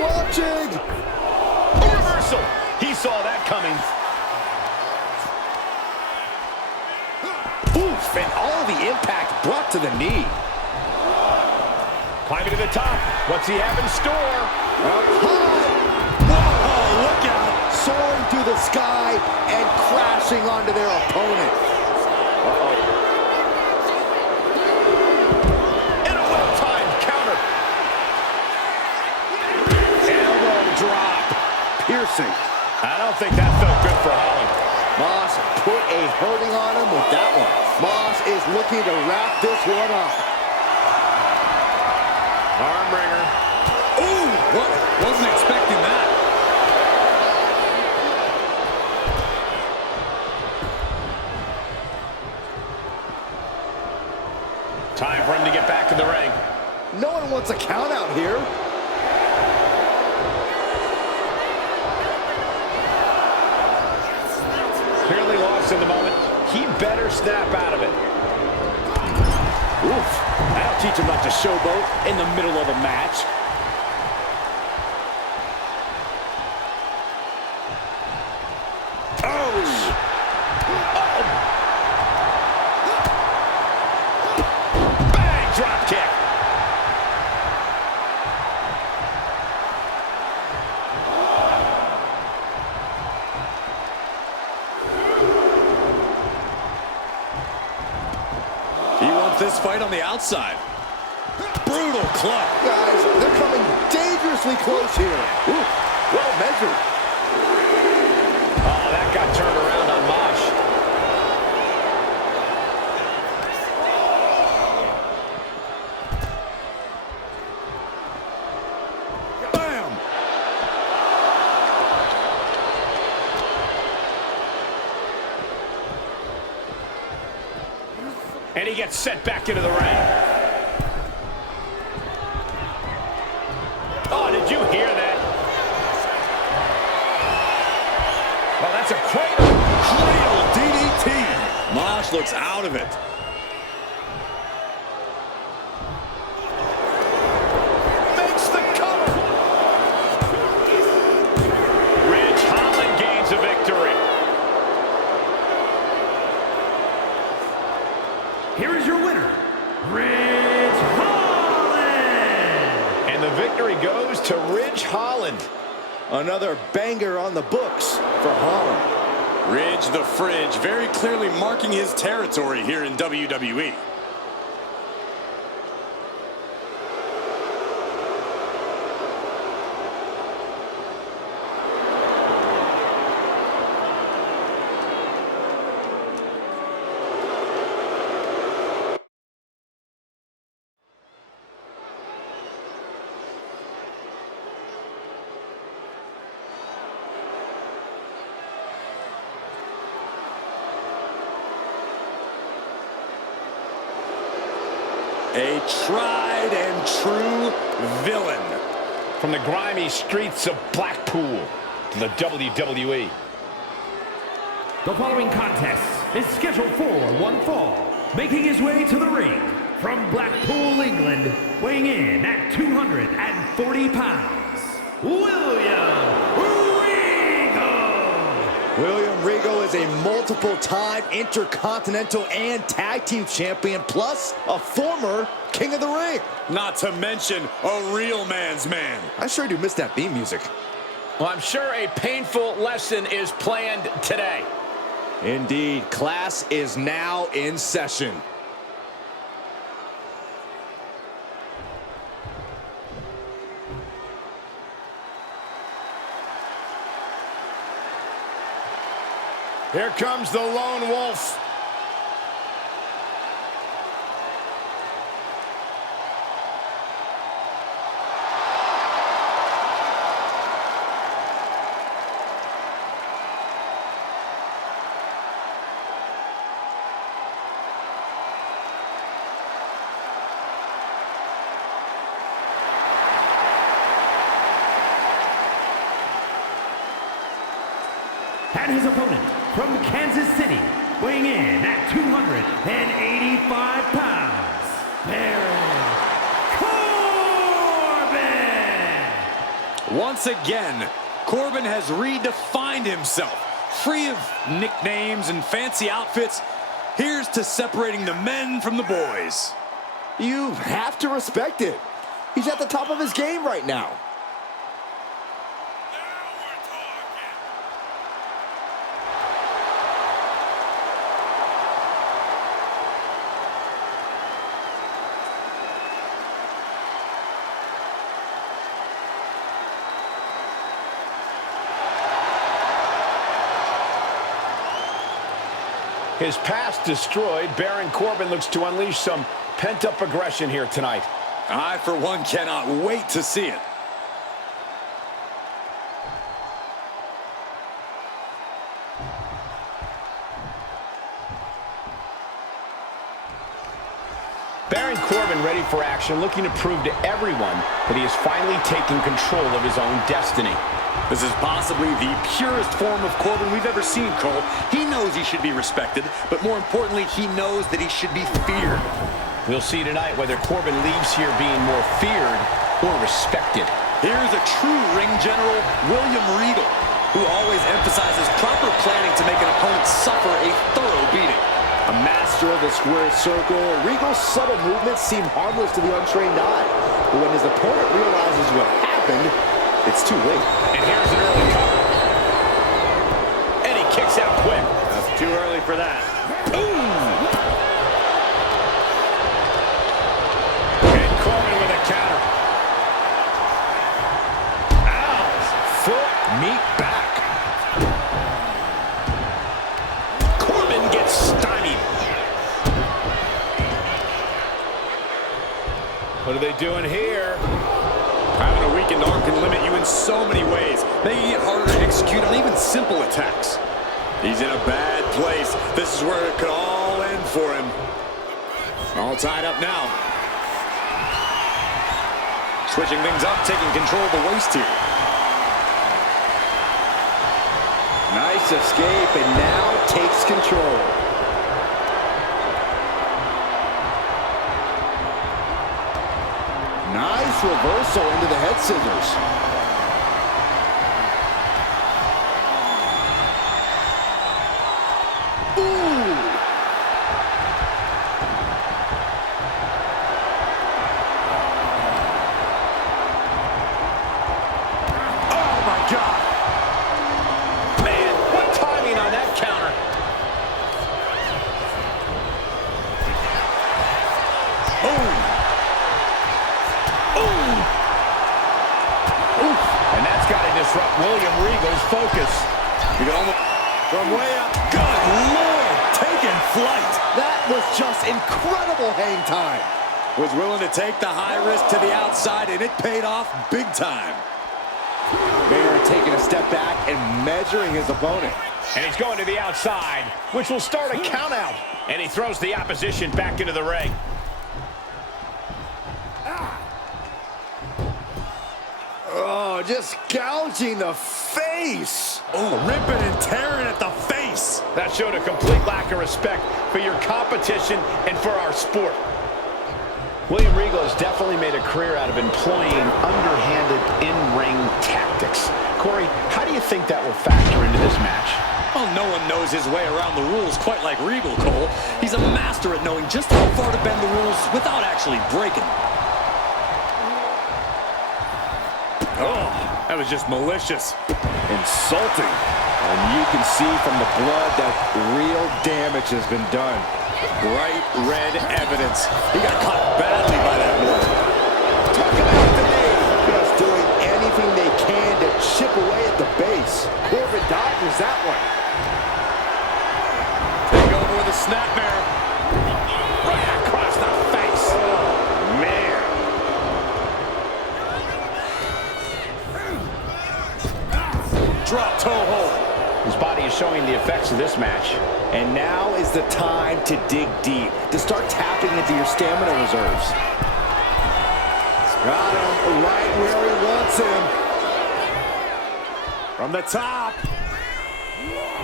Watching. Reversal. He saw that coming. Oof, and all the impact brought to the knee. Climbing to the top. What's he have in store? Up high. Whoa, look out. Soaring through the sky and crashing onto their opponent. Uh-oh. And a well-timed counter. Elbow drop. Piercing. I don't think that felt good for Holland. Moss put a hurting on him with that one. Moss is looking to wrap this one up. Arm wringer. Ooh, what? Wasn't expecting that. Time for him to get back in the ring. No one wants a count out here. Clearly lost in the moment. He better snap out of it. Oof. That'll teach him not to showboat in the middle of a match. this fight on the outside. Brutal club. Guys, they're coming dangerously close here. Ooh, well measured. Oh, that got turned around on Mosh. Bam! And he gets sent back into the ring. Oh, did you hear that? Well, that's a cradle. Cradle DDT. Mosh looks out of it. Makes the cover. Ridge Holland gains a victory. Here is your winner, Ridge Holland. And the victory goes to Ridge Holland. Another banger on the books for Holland. Ridge the Fridge very clearly marking his territory here in WWE. A tried and true villain. From the grimy streets of Blackpool to the WWE. The following contest is scheduled for one fall. Making his way to the ring from Blackpool, England, weighing in at 240 pounds, William Regal is a multiple-time Intercontinental and Tag Team Champion, plus a former King of the Ring. Not to mention a real man's man. I sure do miss that theme music. Well, I'm sure a painful lesson is planned today. Indeed, class is now in session. Here comes the Lone Wolf. And his opponent from Kansas City, weighing in at 285 pounds, Baron Corbin! Once again, Corbin has redefined himself. Free of nicknames and fancy outfits, here's to separating the men from the boys. You have to respect it. He's at the top of his game right now. His past destroyed, Baron Corbin looks to unleash some pent-up aggression here tonight. I, for one, cannot wait to see it. Baron Corbin ready for action, looking to prove to everyone that he has finally taken control of his own destiny. This is possibly the purest form of Corbin we've ever seen, Cole. He knows he should be respected, but more importantly, he knows that he should be feared. We'll see tonight whether Corbin leaves here being more feared or respected. Here's a true ring general, William Regal, who always emphasizes proper planning to make an opponent suffer a thorough beating. A master of the square circle, Regal's subtle movements seem harmless to the untrained eye. But when his opponent realizes what happened, it's too late. And here's an early cover. And he kicks out quick. That's too early for that. Boom! What are they doing here? Having a weakened arm can limit you in so many ways, making it harder to execute on even simple attacks. He's in a bad place. This is where it could all end for him. All tied up now. Switching things up, taking control of the waist here. Nice escape, and now takes control. Nice reversal into the head scissors. Disrupt William Regal's focus. You can almost from way up. Good Lord, taking flight. That was just incredible hang time. Was willing to take the high risk to the outside, and it paid off big time. Baylor taking a step back and measuring his opponent. And he's going to the outside, which will start a count out. And he throws the opposition back into the ring. Oh, just gouging the face. Oh, ripping and tearing at the face. That showed a complete lack of respect for your competition and for our sport. William Regal has definitely made a career out of employing underhanded in-ring tactics. Corey, how do you think that will factor into this match? Well, no one knows his way around the rules quite like Regal, Cole. He's a master at knowing just how far to bend the rules without actually breaking them. Oh, that was just malicious. Insulting. And you can see from the blood that real damage has been done. Bright red evidence. He got caught badly by that blood. Talk about the knee. Just doing anything they can to chip away at the base. Corbin dodges that one. Take over with a snapmare. Right across the face. Oh, man. Drop toe hold. His body is showing the effects of this match. And now is the time to dig deep, to start tapping into your stamina reserves. Got him right where he wants him. From the top.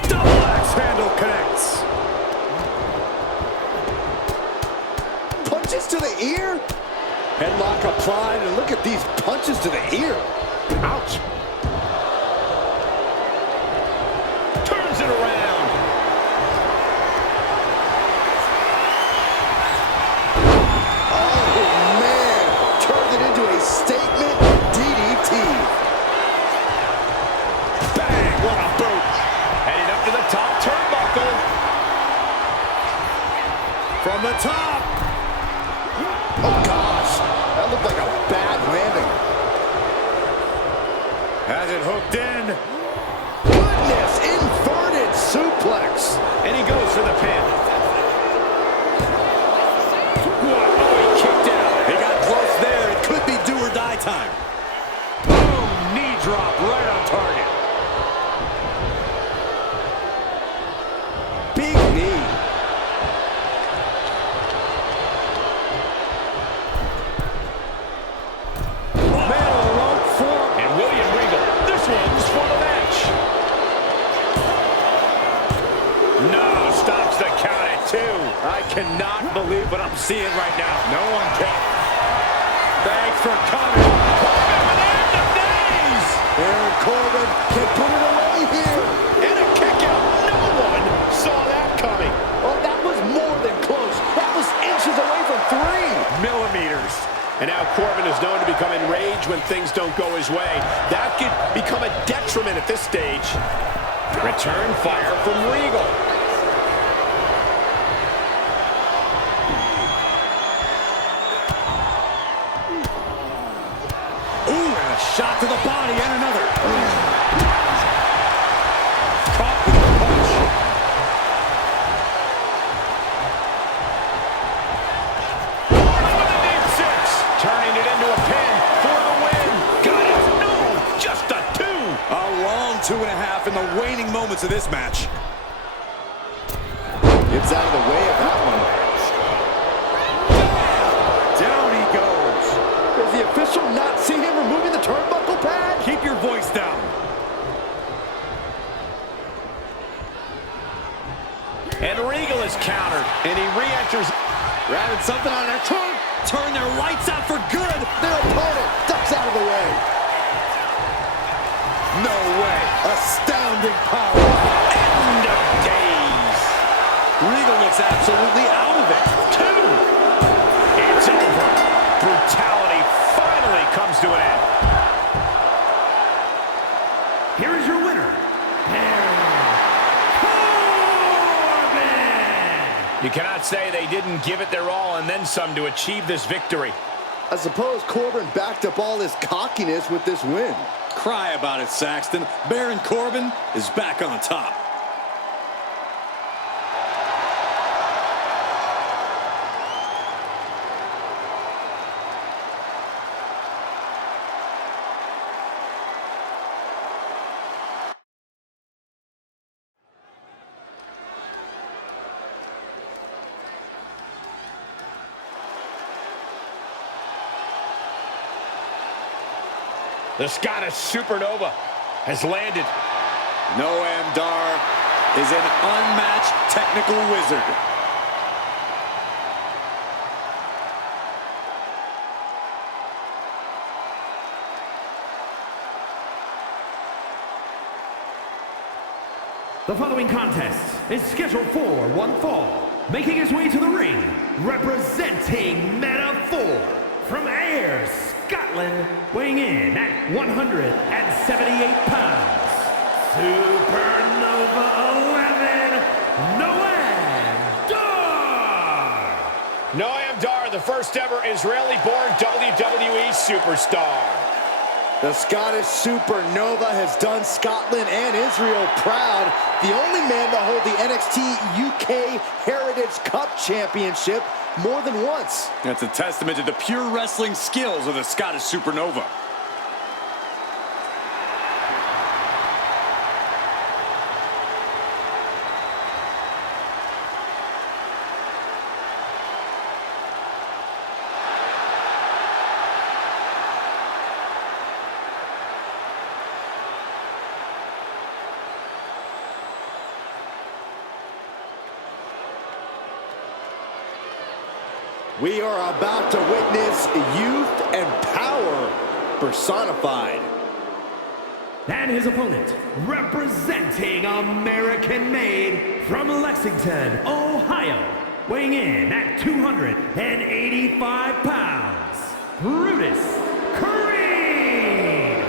Double axe handle connects. Punches to the ear. Headlock applied, and look at these punches to the ear. Ouch. Turns it around. Oh, man. Turned it into a statement DDT. Bang, what a boot. Heading up to the top turnbuckle. From the top. Oh, gosh. That looked like a bad landing. Has it hooked in. Goodness, inverted suplex. And he goes for the pin. What? Oh, he kicked out. He got close there. It could be do or die time. Boom, knee drop right on target. Big knee. Metal rope form. And William Regal, this one's for the match. No, stops the count at 2. I cannot believe what I'm seeing right now. No one can. Thanks for coming. Corbin with the end of days. Baron Corbin can put it away here. And a kick out. No one saw that coming. Oh, that was more than close. That was inches away from 3 Millimeters. And now Corbin is known to become enraged when things don't go his way. That could become a detriment at this stage. Return fire from Regal. Ooh, and a shot to the body and another. Caught with a punch. Corbin with a deep 6. Turning moments of this match. Gets out of the way of that one. Down he goes. Does the official not see him removing the turnbuckle pad? Keep your voice down. And Regal is countered, and he re-enters. Grabbing something on their trunk. Turn their lights out for good. Their opponent ducks out of the way. No way. Astounding power. End of days. Regal looks absolutely out of it. 2. It's over. Brutality finally comes to an end. Here is your winner, You cannot say they didn't give it their all and then some to achieve this victory. I suppose Corbin backed up all his cockiness with this win. Cry about it, Saxton. Baron Corbin is back on top. The Scottish Supernova has landed. Noam Dar is an unmatched technical wizard. The following contest is scheduled for one fall. Making his way to the ring, representing Meta-4 from Ayr, Scotland, weighing in at 178 pounds, Supernova 11, Noam Dar! Noam Dar, the first ever Israeli-born WWE superstar. The Scottish Supernova has done Scotland and Israel proud. The only man to hold the NXT UK Heritage Cup Championship more than once. That's a testament to the pure wrestling skills of the Scottish Supernova. We are about to witness youth and power personified. And his opponent, representing American-made from Lexington, Ohio, weighing in at 285 pounds, Brutus Creed!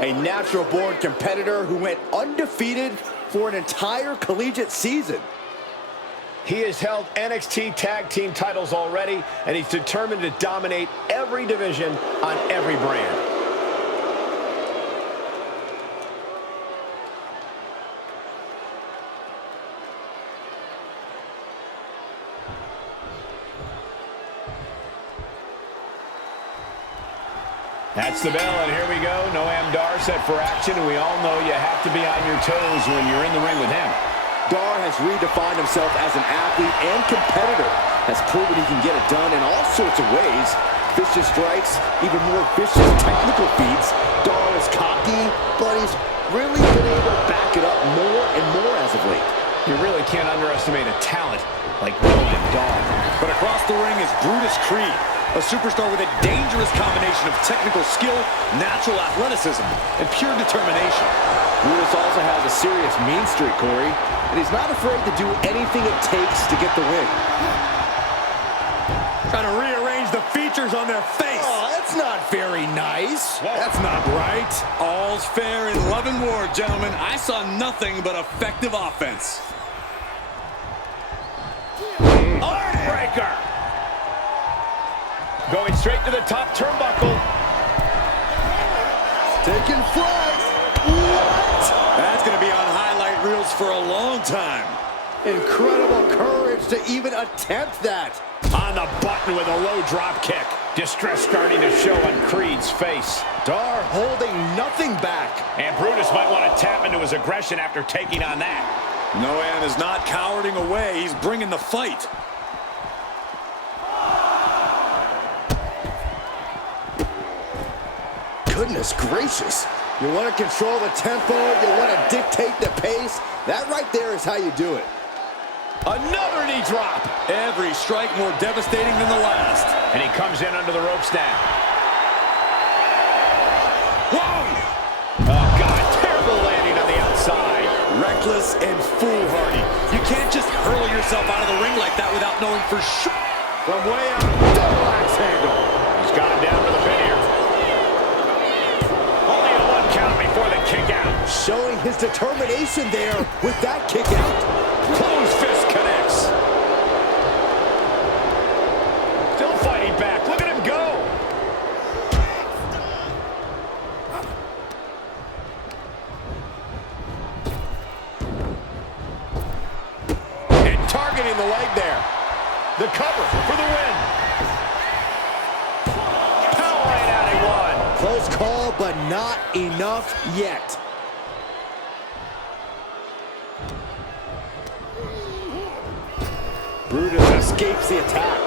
A natural-born competitor who went undefeated for an entire collegiate season. He has held NXT Tag Team titles already, and he's determined to dominate every division on every brand. That's the bell, and here we go. Noam Dar set for action, and we all know you have to be on your toes when you're in the ring with him. Dar has redefined himself as an athlete and competitor, has proven he can get it done in all sorts of ways. Vicious strikes, even more vicious technical feats. Dar is cocky, but he's really been able to back it up more and more as of late. You really can't underestimate a talent like Noam Dar. But across the ring is Brutus Creed, a superstar with a dangerous combination of technical skill, natural athleticism, and pure determination. Brutus also has a serious mean streak, Corey, and he's not afraid to do anything it takes to get the win. Trying to rearrange the features on their face. Oh, that's not very nice. That's not right. All's fair in love and war, gentlemen. I saw nothing but effective offense. Armbreaker! Going straight to the top turnbuckle. Taking flight. What? That's going to be on highlight reels for a long time. Incredible courage to even attempt that. On the button with a low drop kick. Distress starting to show on Creed's face. Dar holding nothing back. And Brutus might want to tap into his aggression after taking on that. Noam is not cowering away. He's bringing the fight. Goodness gracious. You want to control the tempo. You want to dictate the pace. That right there is how you do it. Another knee drop. Every strike more devastating than the last. And he comes in under the ropes now. Whoa! Oh, God, terrible landing on the outside. Reckless and foolhardy. You can't just hurl yourself out of the ring like that without knowing for sure. From way out, double axe handle. He's got him down to the pin here. Only a 1 count before the kick out. Showing his determination there with that kick out. Closed fist connects. Still fighting back. Look at him go. And targeting the leg there. The cover for the win. Powering out a 1. Close call, but not enough yet. Brutus escapes the attack.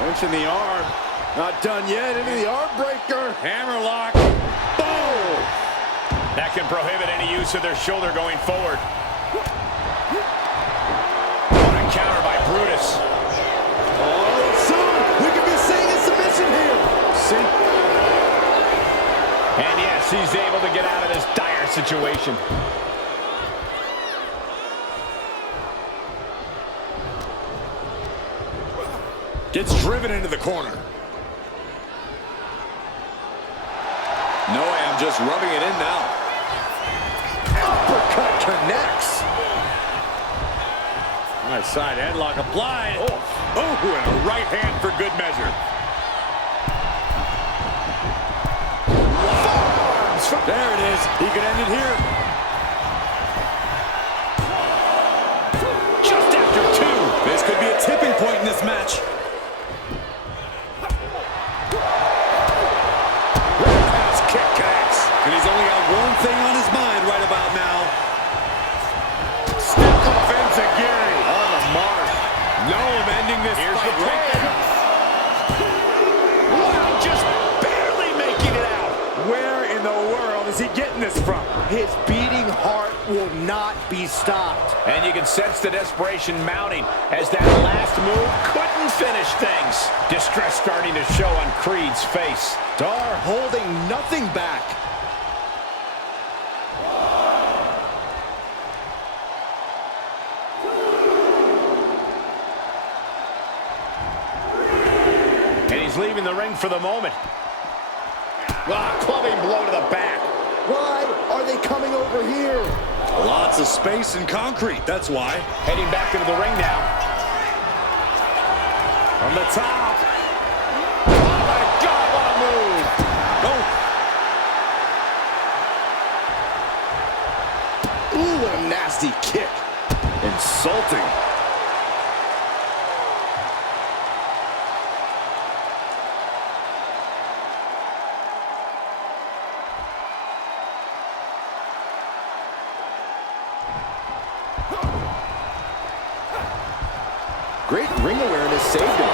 Wrench in the arm. Not done yet. Into the arm breaker. Hammerlock. Boom! That can prohibit any use of their shoulder going forward. What a counter by Brutus. Oh, soon we could be seeing a submission here. See? And yes, he's able to get out of this dire situation. Gets driven into the corner. Noam just rubbing it in now. Uppercut connects. Nice side headlock applied. Oh, and a right hand for good measure. There it is. He could end it here. Just after 2. This could be a tipping point in this match. Roundhouse kick connects. And he's only got one thing on his mind right about now. Step off Enziguri. On the mark. Noam ending this Here's fight the right plan. Wow, just barely making it out. Where in the world is he getting this from? His beating heart will not be stopped. And you can sense the desperation mounting as that last move couldn't finish things. Distress starting to show on Creed's face. Dar holding nothing back. And he's leaving the ring for the moment. Clubbing blow to the back. Why are they coming over here? Lots of space and concrete, that's why. Heading back into the ring now. From the top. Oh my God, what a move. Oh, Ooh, what a nasty kick. insulting. Great ring awareness saved him.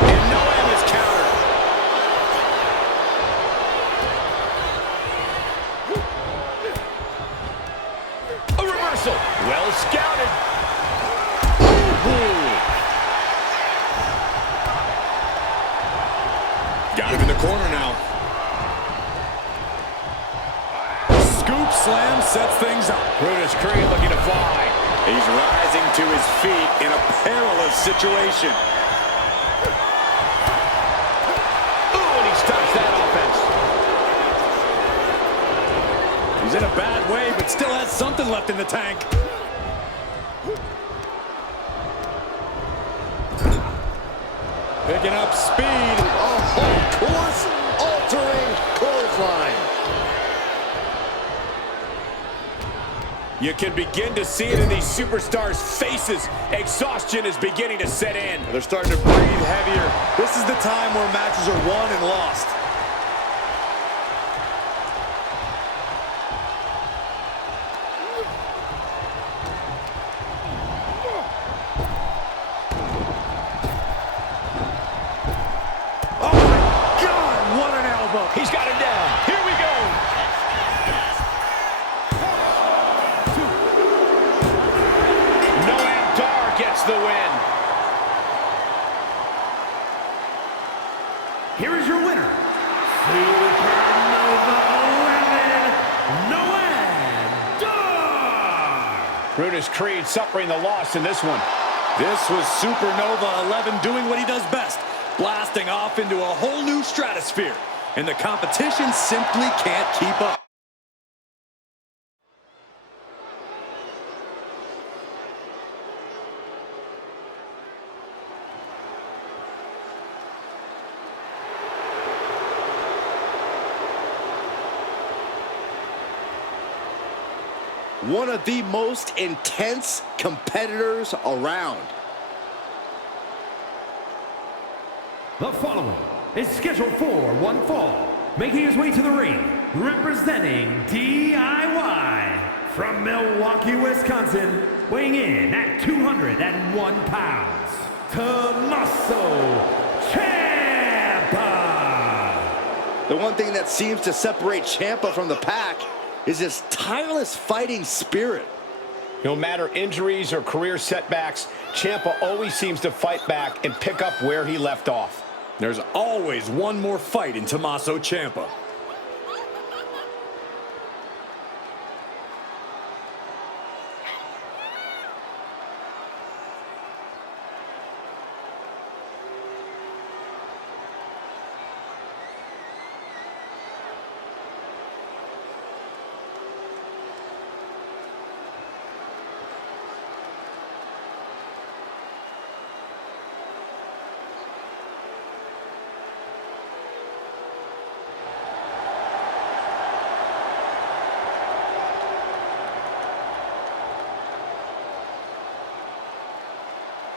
And Noam is countered. A reversal. Well scouted. Got him in the corner now. Scoop slam sets things up. Brutus Creed looking to fly. He's rising to his feet in a perilous situation. Ooh, and he stops that offense. He's in a bad way, but still has something left in the tank. Picking up speed. Oh, course-altering clothesline. You can begin to see it in these superstars' faces. Exhaustion is beginning to set in. They're starting to breathe heavier. This is the time where matches are won and lost. Oh my God, what an elbow. He's got it down. Here we go. Noam Dar gets the win. Here is your winner, Supernova 11, Noam Dar. Brutus Creed suffering the loss in this one. This was Supernova 11 doing what he does best, blasting off into a whole new stratosphere. And the competition simply can't keep up. One of the most intense competitors around. The following is scheduled for one fall, making his way to the ring, representing DIY from Milwaukee, Wisconsin, weighing in at 201 pounds, Tommaso Ciampa. The one thing that seems to separate Ciampa from the pack is his tireless fighting spirit. No matter injuries or career setbacks, Ciampa always seems to fight back and pick up where he left off. There's always one more fight in Tommaso Ciampa.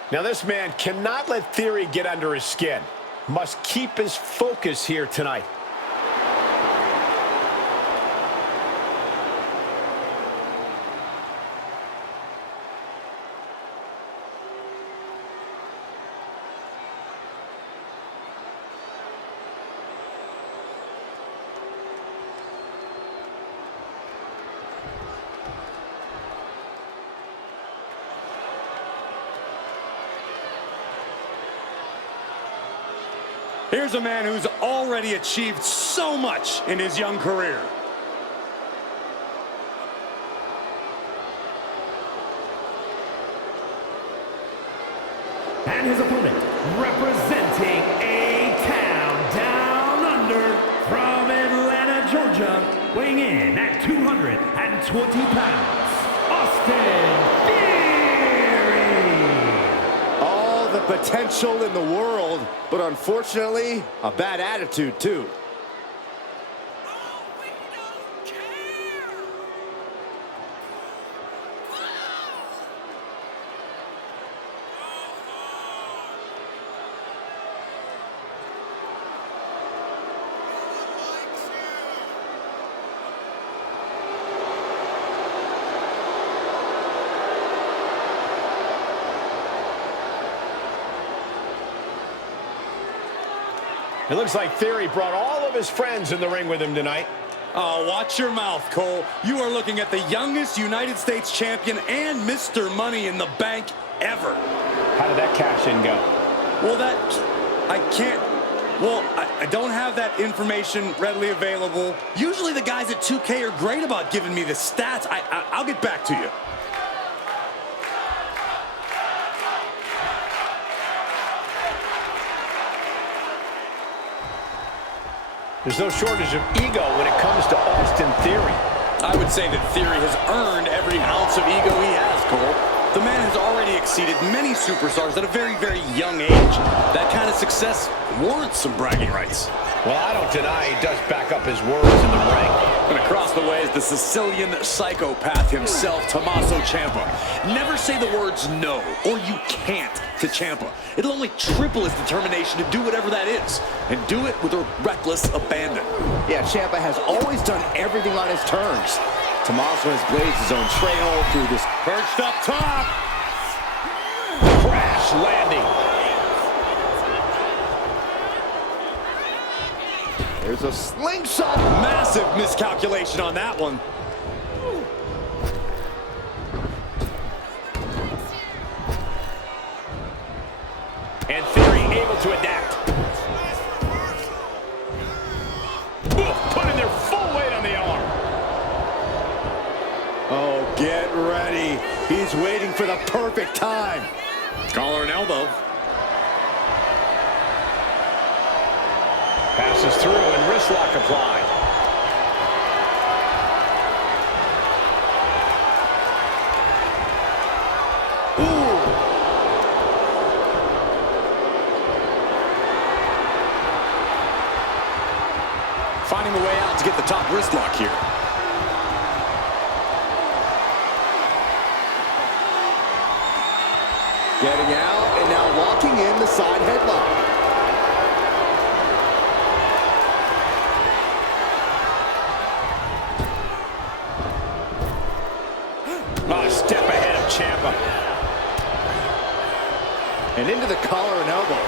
Now this man cannot let Theory get under his skin. Must keep his focus here tonight. Here's a man who's already achieved so much in his young career. And his opponent, representing a town down under from Atlanta, Georgia, weighing in at 220 pounds, Austin Theory. All the potential in the world, but unfortunately, a bad attitude too. It looks like Theory brought all of his friends in the ring with him tonight. Oh, watch your mouth, Cole. You are looking at the youngest United States champion and Mr. Money in the Bank ever. How did that cash in go? Well, I don't have that information readily available. Usually the guys at 2K are great about giving me the stats. I'll get back to you. There's no shortage of ego when it comes to Austin Theory. I would say that Theory has earned every ounce of ego he has, Cole. The man has already exceeded many superstars at a very, very young age. That kind of success warrants some bragging rights. Well, I don't deny he does back up his words in the ring. And across the way is the Sicilian psychopath himself, Tommaso Ciampa. Never say the words no or you can't to Ciampa. It'll only triple his determination to do whatever that is, and do it with a reckless abandon. Yeah, Ciampa has always done everything on his terms. Tommaso has blazed his own trail through this. Perched up top. Crash landing. There's a slingshot. Massive miscalculation on that one. And Theory able to adapt. Putting their full weight on the arm. Oh, get ready. He's waiting for the perfect time. Collar and elbow. Passes through and wrist lock applied. Finding a way out to get the top wrist lock here. Getting out and now locking in the side headlock. A step ahead of Ciampa. And into the collar and elbow.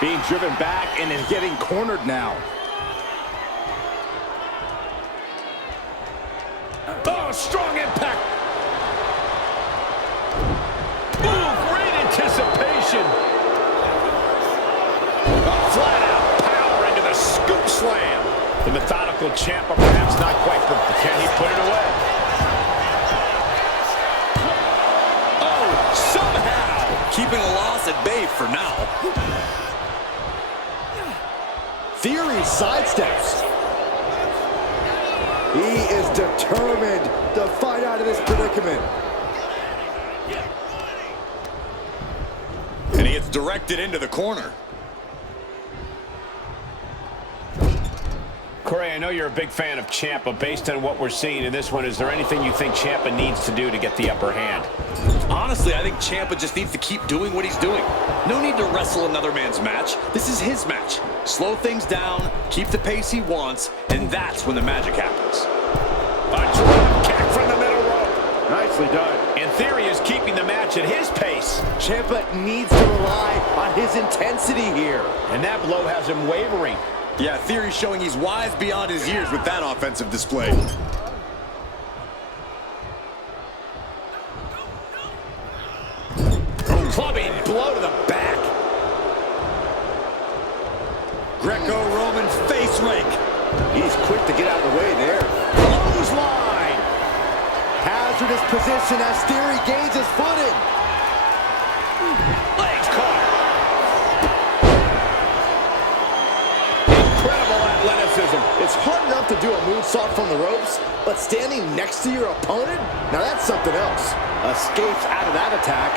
Being driven back and is getting cornered now. Oh, strong impact. Ooh, great anticipation. A flat out power into the scoop slam. The methodical Ciampa perhaps not quite, but can he put it away? Oh, somehow keeping a loss at bay for now. Theory sidesteps. He is determined to fight out of this predicament. And he gets directed into the corner. Corey, I know you're a big fan of Ciampa. Based on what we're seeing in this one, is there anything you think Ciampa needs to do to get the upper hand? Honestly, I think Ciampa just needs to keep doing what he's doing. No need to wrestle another man's match. This is his match. Slow things down, keep the pace he wants, and that's when the magic happens. A drop kick from the middle rope. Nicely done. And Theory is keeping the match at his pace. Ciampa needs to rely on his intensity here. And that blow has him wavering. Yeah, Theory showing he's wise beyond his years with that offensive display. Clubbing blow to the back. Greco-Roman face rake. He's quick to get out of the way there. Clothesline. Hazardous position as Theory gains his footing. Legs caught. Incredible athleticism. It's hard enough to do a moonsault from the ropes, but standing next to your opponent, now that's something else. Escapes out of that attack.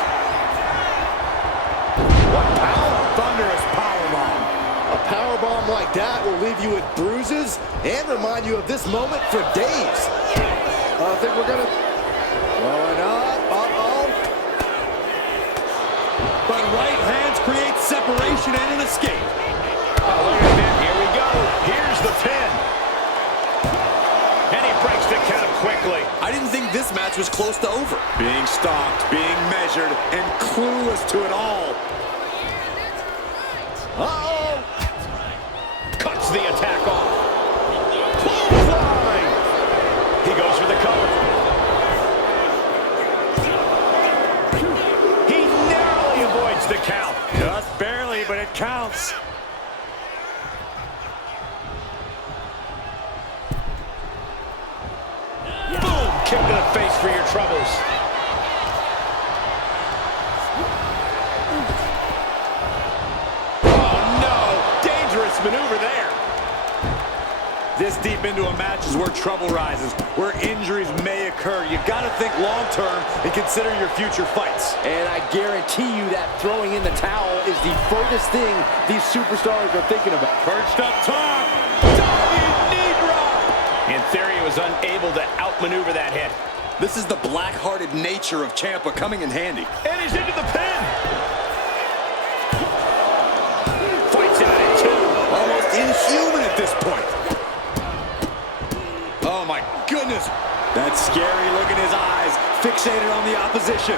What power. Thunderous powerbomb. A powerbomb like that will leave you with bruises and remind you of this moment for days. I think we're gonna... Going up, uh-oh. But right hands create separation and an escape. Oh, look at that. Here we go. Here's the pin. And he breaks the count quickly. I didn't think this match was close to over. Being stalked, being measured, and clueless to it all. Uh-oh. Cuts the attack off. Clothesline. He goes for the cover. He narrowly avoids the count. Just barely, but it counts. Boom. Kick to the face for your troubles. Maneuver there. This deep into a match is where trouble rises, where injuries may occur. You got to think long-term and consider your future fights. And I guarantee you that throwing in the towel is the furthest thing these superstars are thinking about. Perched up top. Diving knee drop. In theory, he was unable to outmaneuver that hit. This is the black-hearted nature of Ciampa coming in handy. And he's into the pin. Fights out at 2. Almost inhuman at this point. Oh, my goodness. That scary look in his eyes, fixated on the opposition.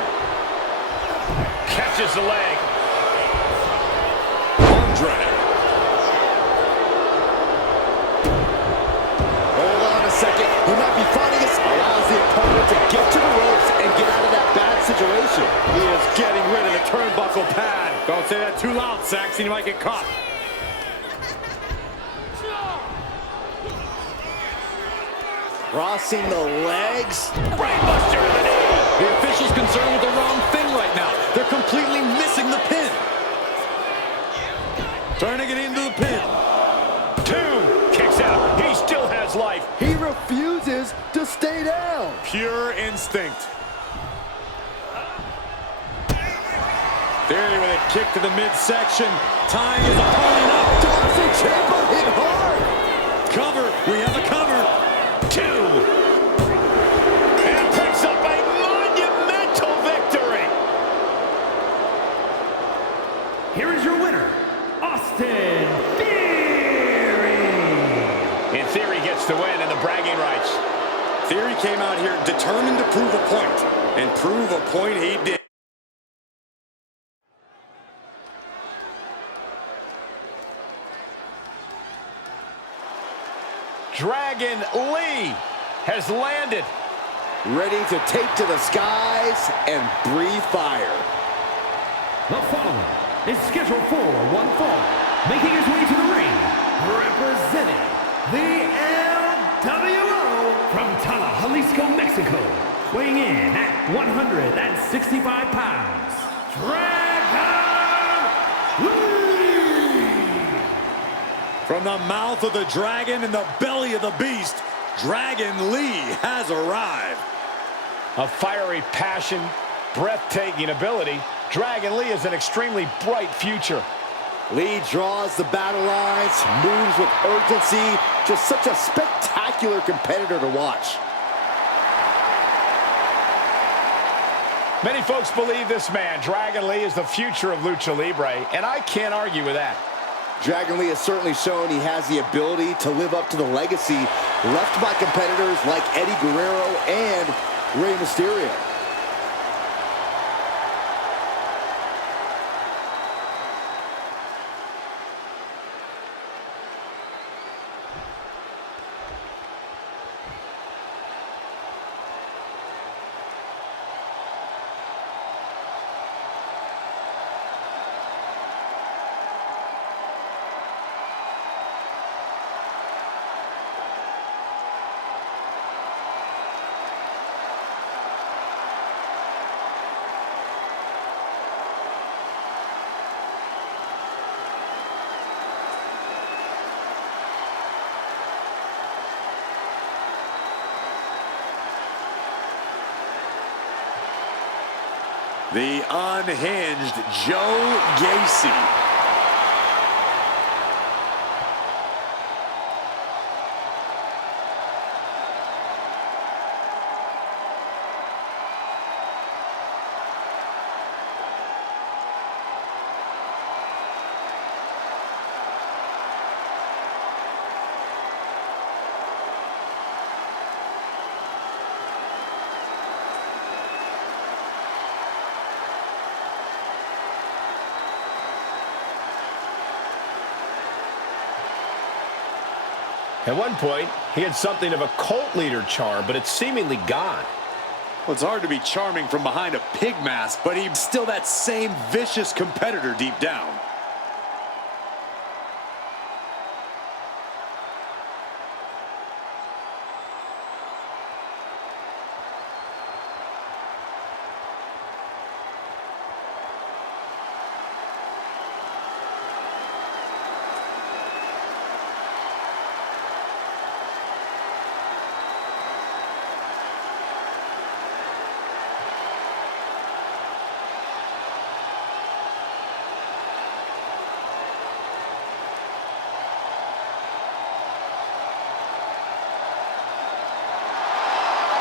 Catches the leg. Arm drag. Hold on a second. He might be finding us. Allows the opponent to get to the ropes and get out of that bad situation. He is getting rid of the turnbuckle pad. Don't say that too loud, Saxon. You might get caught. Crossing the legs. Brainbuster to the knee. The official's concerned with the wrong thing right now. They're completely missing the pin. Trying to get into the pin. 2. Kicks out. He still has life. He refuses to stay down. Pure instinct. Theory with a kick to the midsection. Tying his opponent up. Tommaso Ciampa hit hard. Cover. We have a cover. 2. And picks up a monumental victory. Here is your winner, Austin Theory. In theory, gets the win and the bragging rights. Theory came out here determined to prove a point. And prove a point he did. Dragon Lee has landed. Ready to take to the skies and breathe fire. The following is scheduled for one fall, making his way to the ring, representing the LWO from Tala, Jalisco, Mexico, weighing in at 165 pounds, Dragon Lee! From the mouth of the dragon and the belly of the beast, Dragon Lee has arrived. A fiery passion, breathtaking ability. Dragon Lee has an extremely bright future. Lee draws the battle lines, moves with urgency. Just such a spectacular competitor to watch. Many folks believe this man, Dragon Lee, is the future of Lucha Libre, and I can't argue with that. Dragon Lee has certainly shown he has the ability to live up to the legacy left by competitors like Eddie Guerrero and Rey Mysterio. The unhinged Joe Gacy. At one point, he had something of a cult leader charm, but it's seemingly gone. Well, it's hard to be charming from behind a pig mask, but he's still that same vicious competitor deep down.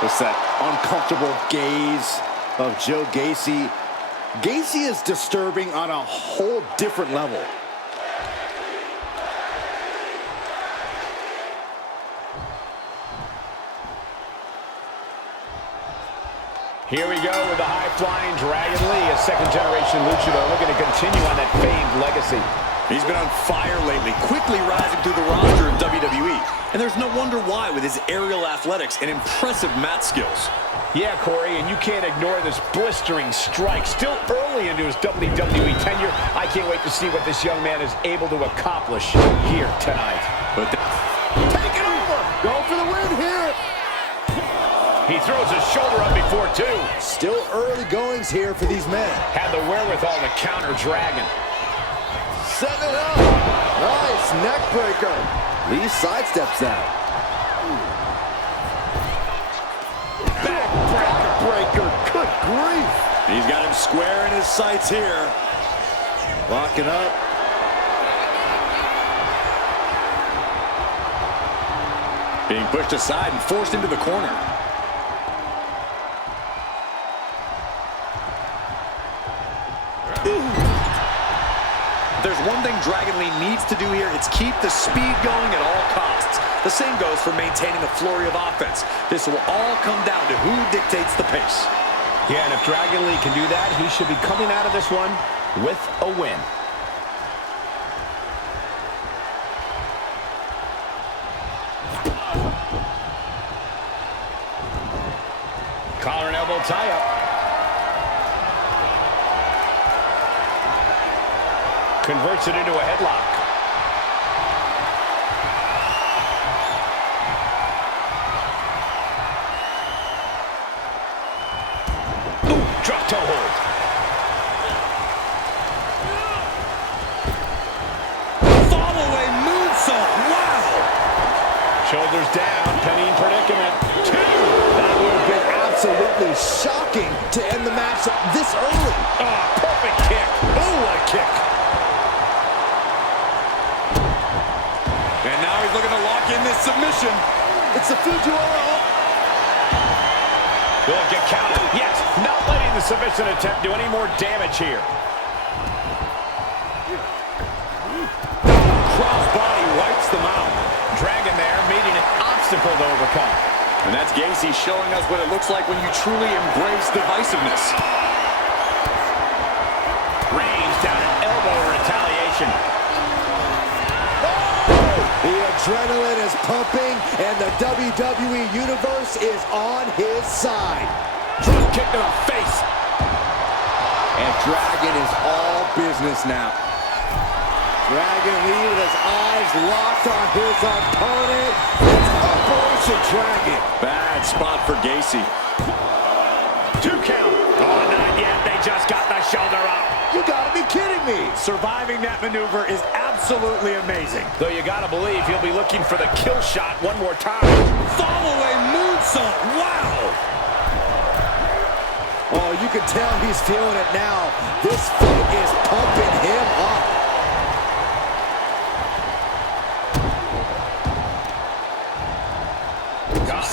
Just that uncomfortable gaze of Joe Gacy. Gacy is disturbing on a whole different level. Here we go with the high-flying Dragon Lee, a second-generation luchador looking to continue on that famed legacy. He's been on fire lately, quickly rising through the roster in WWE. And there's no wonder why with his aerial athletics and impressive mat skills. Yeah, Corey, and you can't ignore this blistering strike. Still early into his WWE tenure. I can't wait to see what this young man is able to accomplish here tonight. But Take it over! Go for the win here! He throws his shoulder up before two. Still early goings here for these men. Had the wherewithal to counter Dragon. Setting it up. Nice neck breaker. Lee sidesteps that. Backbreaker. Good grief. he's got him square in his sights here. Locking up. Being pushed aside and forced into the corner. There's one thing Dragon Lee needs to do here. It's keep the speed going at all costs. The same goes for maintaining a flurry of offense. This will all come down to who dictates the pace. Yeah, and if Dragon Lee can do that, he should be coming out of this one with a win. Collar and elbow tie-up. Converts it into a headlock. Ooh, drop toe hold. Fall-away moonsault. Wow! Shoulders down, penny in predicament. Two! That would have been absolutely shocking to end the match this early. Perfect kick. Oh, what a kick. And now he's looking to lock in this submission. It's the Fujiwara. Will it get counted? Yes, not letting the submission attempt do any more damage here. Crossbody wipes them out. Dragon there meeting an obstacle to overcome. And that's Gacy showing us what it looks like when you truly embrace divisiveness. Range down an elbow retaliation. The adrenaline is pumping, and the WWE Universe is on his side. Drop kick to the face. And Dragon is all business now. Dragon Lee with his eyes locked on his opponent. It's Operation Dragon. Bad spot for Gacy. 2 count. Oh, not yet. They just got the shoulder up. You gotta be kidding me. Surviving that maneuver is absolutely amazing. Though you gotta believe he'll be looking for the kill shot one more time. Fall-away moonsault. Wow! Oh, you can tell he's feeling it now. This fight is pumping him up.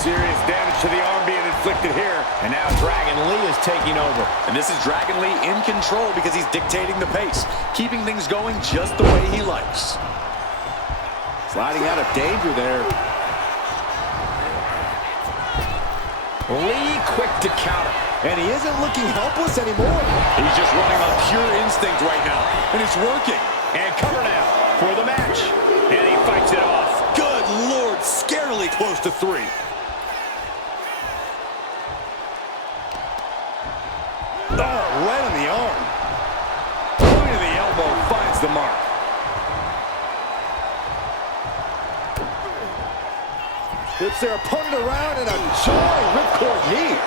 Serious damage to the arm being inflicted here. And now Dragon Lee is taking over. And this is Dragon Lee in control because he's dictating the pace, keeping things going just the way he likes. Sliding out of danger there. Lee quick to counter. And he isn't looking helpless anymore. He's just running on pure instinct right now, and it's working. And cover now for the match. And he fights it off. Good Lord, scarily close to 3. Oh, right on the arm. Point of the elbow finds the mark. Flips their opponent around and a jarring ripcord knee.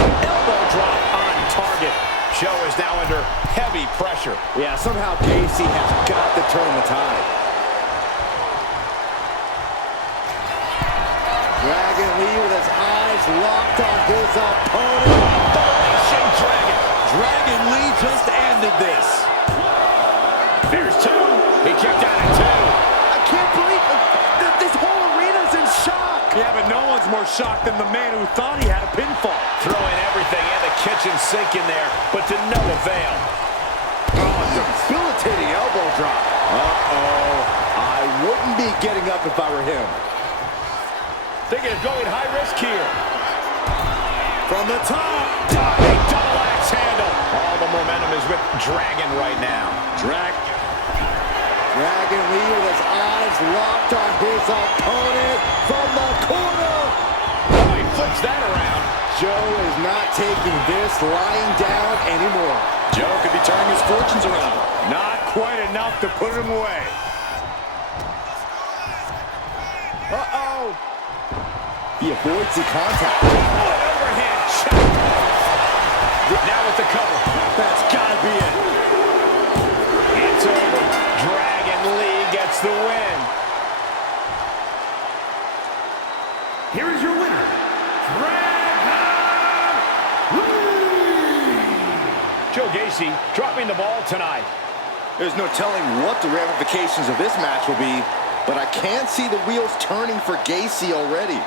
Elbow drop on target. Joe is now under heavy pressure. Yeah, somehow Gacy has got to turn the tide. Dragon Lee with his eyes locked on his opponent. Dragon. Dragon Lee just ended this. There's 2. He kicked out at 2. I can't believe this whole arena's in shock. Yeah, but no one's more shocked than the man who thought he had a pinfall. Throwing everything in the kitchen sink in there, but to no avail. Oh, debilitating elbow drop. Uh-oh. I wouldn't be getting up if I were him. Thinking of going high risk here. From the top. Diving double axe handle. All the momentum is with Dragon right now. Dragon Lee with his eyes locked on his opponent from the corner. Oh, he flips that around. Joe is not taking this lying down anymore. Joe could be turning his fortunes around. Not quite enough to put him away. Uh-oh. He avoids the contact. Oh, an overhand shot. Now with the cover. That's gotta be it. It's over. Dragon Lee gets the win. Here is your winner, Dragon Lee! Joe Gacy dropping the ball tonight. There's no telling what the ramifications of this match will be, but I can see the wheels turning for Gacy already.